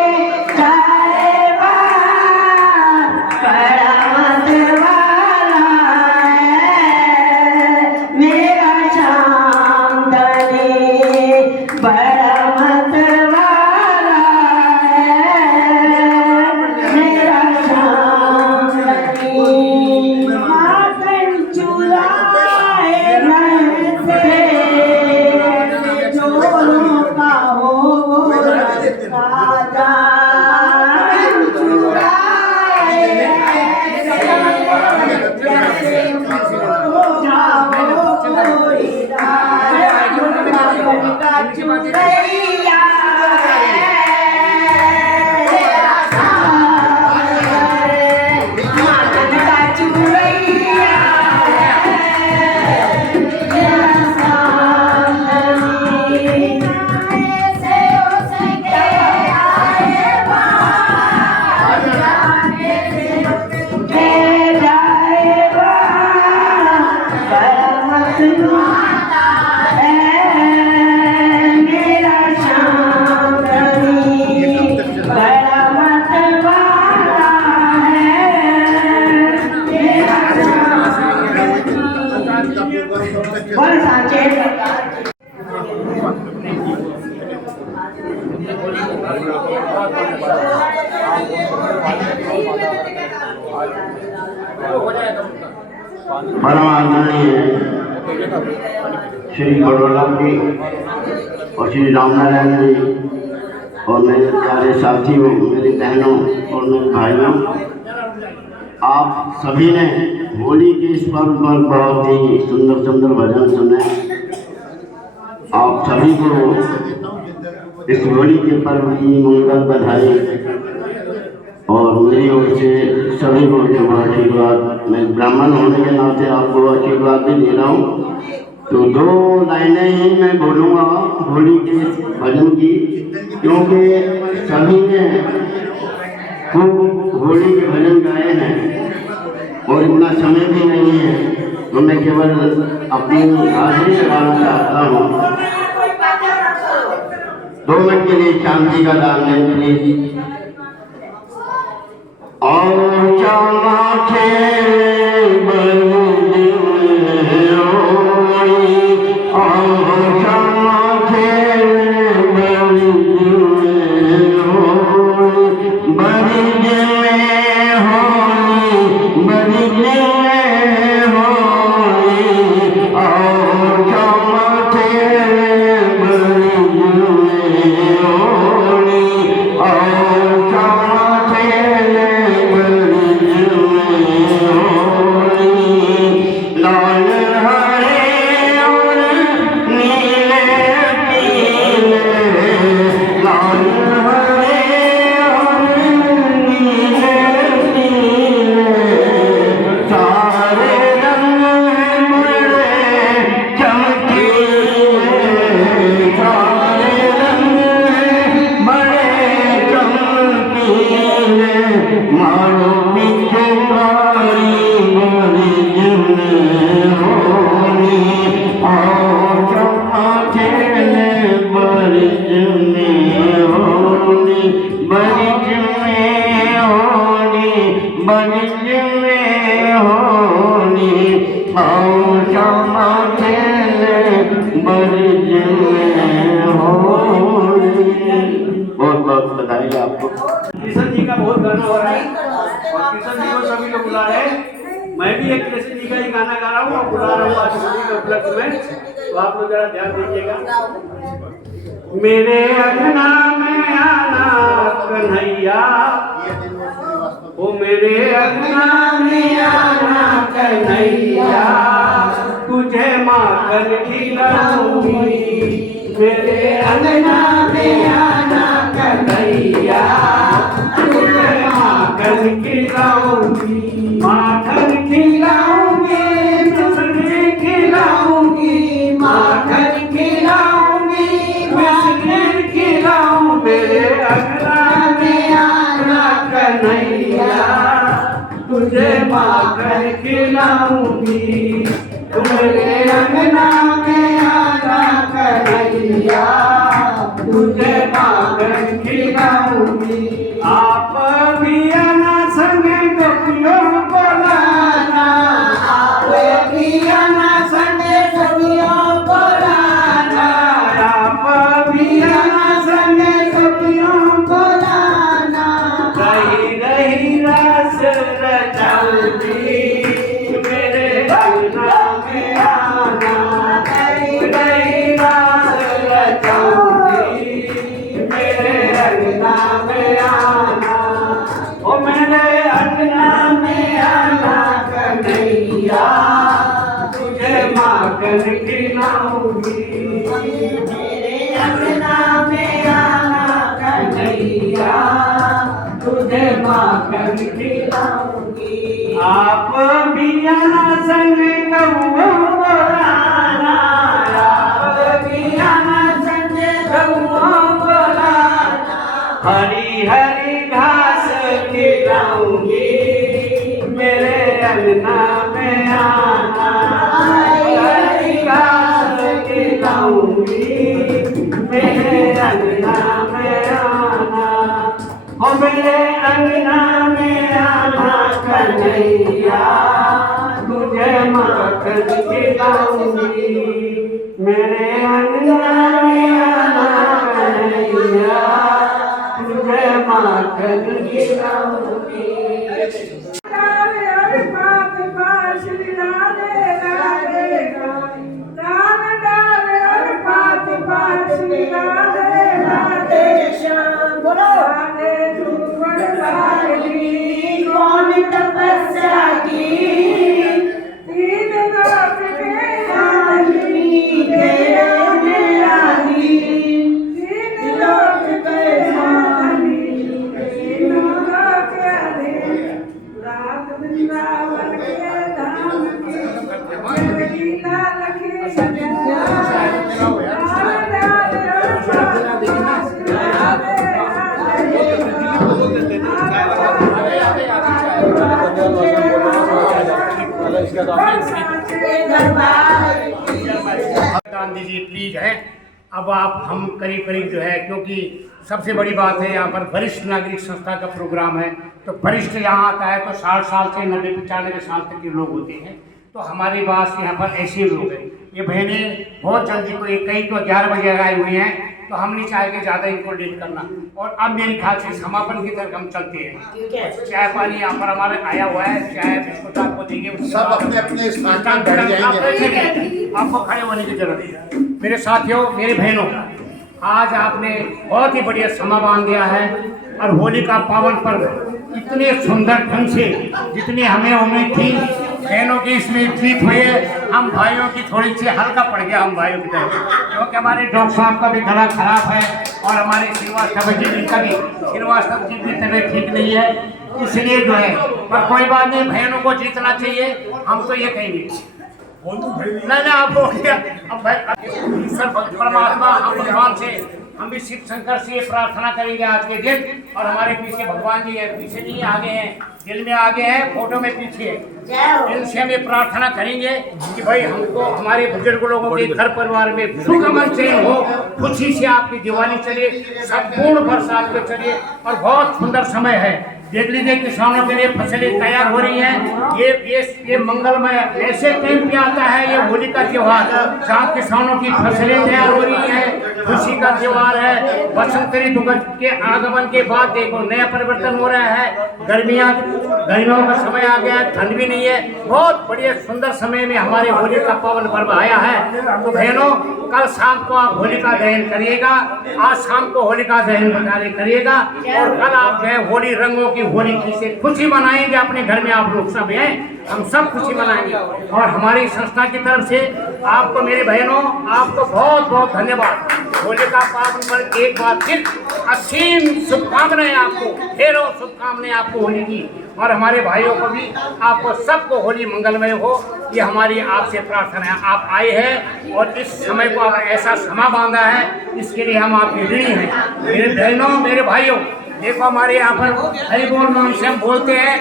परम आदरणीय श्री बड़ोला जी और श्री रामनारायण जी और मेरे प्यारे साथियों, मेरी बहनों और मेरे भाइयों, आप सभी ने होली के इस पर्व पर बहुत ही सुंदर सुंदर भजन सुने। आप सभी को इस होली के पर्व की मंगल बधाई और मेरी ओर से सभी को शुभ आशीर्वाद। मैं ब्राह्मण होने के नाते आपको आशीर्वाद भी दे रहा हूँ। तो 2 लाइनें ही मैं बोलूँगा होली के भजन की, क्योंकि सभी ने खूब होली के भजन गाए हैं और इतना समय भी नहीं है, तो मैं केवल अपनी हाजिरी लगाना चाहता हूँ। 2 मिनट के लिए शांति का दान दें प्लीज। और चमके किशन जी का बहुत गाना हो रहा है और किशन जी को सभी लोग बुला रहे हैं। मैं भी एक किशन जी का ही गाना गा रहा हूँ और बुला रहा हूँ आज होली के उपलक्ष्य में, तो आप लोग जरा ध्यान दीजिएगा। मेरे अंगना में आना कन्हैया, ओ मेरे अंगना में आना कन्हैया, तुझे माखन खिलाऊंगी। मेरे अंगना में आना कन्हैया, तुझे माखन खिलाऊंगी। माखन खिलाऊंगी, मिश्री खिलाऊंगी, माखन खिलाऊंगी, मिश्री खिलाऊं। मेरे अंगना में आना कन्हैया, तुझे माखन खिलाऊंगी। मेरे अंगना में आना कन्हैया, तुझे माखन खिलाऊंगी। आप भी आना संग गोपियों को लाना, आप भी आना संग गोपियों को लाना, आप भी आना संग गोपियों को लाना। रही रही रस रचाऊंगी, मेरे अंगना में आना। रही रही रस रचाऊंगी, मेरे अंगना में आना। ओ मेरे अंगना में आना कन्हैया, तुझे माखन खिलाऊंगी। मेरे अंगना में आना कन्हैया, तुझे माखन खिलाऊंगी। आप भी आना संग गौओं को लाना, आप भी आना संग गौओं को लाना। हरी हरी घास खिलाऊंगी, मेरे अंगना में आना। हरी घास खिलाऊंगी, मेरे अंगना में आना। हो मेरे अंगना में आना कन्हैया, तुझे माखन खिलाऊंगी। मेरे अंगना में आना कन्हैया, तुझे माखन खिलाऊंगी। वृंदावन के धाम की जय लीला लखी राधे गांधी जी प्लीज है। अब आप हम करीब करीब जो है, क्योंकि सबसे बड़ी बात है यहाँ पर वरिष्ठ नागरिक संस्था का प्रोग्राम है, तो वरिष्ठ यहाँ आता है तो 60 साल से 90-95 साल तक के लोग होते हैं। तो हमारे पास यहाँ पर ऐसे लोग हैं, ये बहनें बहुत जल्दी को कई तो 11 बजे आए हुए हैं, तो हम नहीं चाहेंगे ज़्यादा इनको लेट करना। और अब मेरे ख्याल से समापन की तरफ हम चलते हैं। चाय पानी यहाँ पर हमारे आया हुआ है, चाय बिस्कुट आपको देंगे, सब अपने अपने स्थान पर जाएंगे, आपको खड़े होने की जरूरत है। मेरे साथियों, मेरे बहनों, आज आपने बहुत ही बढ़िया समा बांध दिया है और होली का पावन पर्व इतने सुंदर ढंग से, जितनी हमें उम्मीद थी बहनों की इसमें जीत हुई है। हम भाइयों की थोड़ी सी हल्का पड़ गया, हम भाइयों की तरफ, क्योंकि हमारे डॉक्टर साहब का भी गला खराब है और हमारे श्रीवास्तव जी की तबीयत ठीक नहीं है, इसलिए जो है, पर कोई बात नहीं, बहनों को जीतना चाहिए। हम तो ये कहेंगे नहीं आप हो गया। अब ईश्वर परमात्मा, हम भगवान से, हम भी शिव शंकर से प्रार्थना करेंगे आज के दिन। और हमारे पीछे भगवान जी है, पीछे नहीं आगे हैं, दिल में आगे हैं, फोटो में पीछे है। इनसे हम ये प्रार्थना करेंगे कि भाई हमको, हमारे बुजुर्ग लोगों के घर परिवार में सुख अमन चैन हो, खुशी से आपकी दिवाली चले, संपूर्ण वर्ष आपके चले और बहुत सुंदर समय है। देख लीजिए, किसानों के लिए फसलें तैयार हो रही हैं। ये मंगलमय ऐसे टाइम पे आता है ये होली का त्योहार, जहाँ किसानों की फसलें तैयार हो रही हैं, खुशी का त्योहार है। बसंत ऋतु के आगमन के बाद देखो नया परिवर्तन हो रहा है, गर्मियों का समय आ गया है, ठंड भी नहीं है, बहुत बढ़िया सुंदर समय में हमारे होली का पावन पर्व आया है। तो बहनों, कल शाम को आप होलिका दहन करिएगा, आज शाम को होलिका दहन करिएगा और कल आप जो है होली रंगों की होली से खुशी मनाएंगे। अपने घर में आप लोग सब हैं, हम सब खुशी मनाएंगे। और हमारी संस्था की तरफ से आपको, मेरे बहनों, आपको बहुत बहुत धन्यवाद। होली का पावन पर्व एक बार फिर असीम शुभकामनाएं आपको, ढेरों शुभकामनाएं आपको होली की, और हमारे भाइयों को भी, आपको सबको होली मंगलमय हो, ये हमारी आपसे प्रार्थना है। आप आए हैं और इस समय को आप ऐसा समा बांधा है, इसके लिए हम आपके ऋणी हैं। मेरे बहनों, मेरे भाइयों, देखो हमारे यहाँ पर हरि बोल नाम से हम बोलते हैं,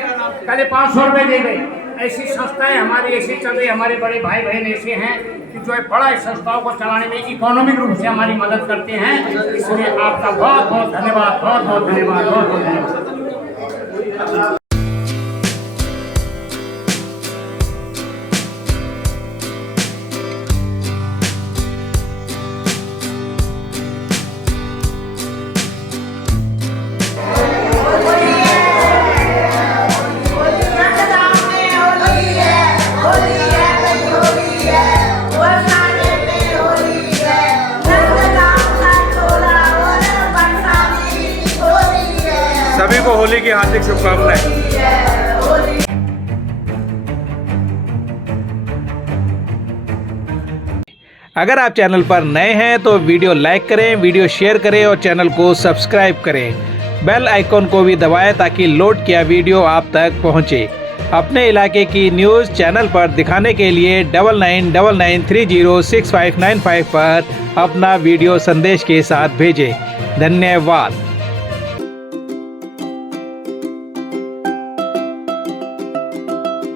कल 500 रुपये दे गए। ऐसी संस्थाएं हमारी ऐसी चल रही, हमारे बड़े भाई बहन ऐसे हैं कि जो है बड़ा इस संस्थाओं को चलाने में इकोनॉमिक रूप से हमारी मदद करते हैं। इसलिए आपका बहुत बहुत धन्यवाद, बहुत बहुत धन्यवाद, बहुत बहुत धन्यवाद। सभी को होली की हार्दिक शुभकामनाएं। अगर आप चैनल पर नए हैं तो वीडियो लाइक करें, वीडियो शेयर करें और चैनल को सब्सक्राइब करें। बेल आइकॉन को भी दबाएं ताकि लोड किया वीडियो आप तक पहुंचे। अपने इलाके की न्यूज़ चैनल पर दिखाने के लिए 9999306595 पर अपना वीडियो संदेश के साथ भेजें। धन्यवाद।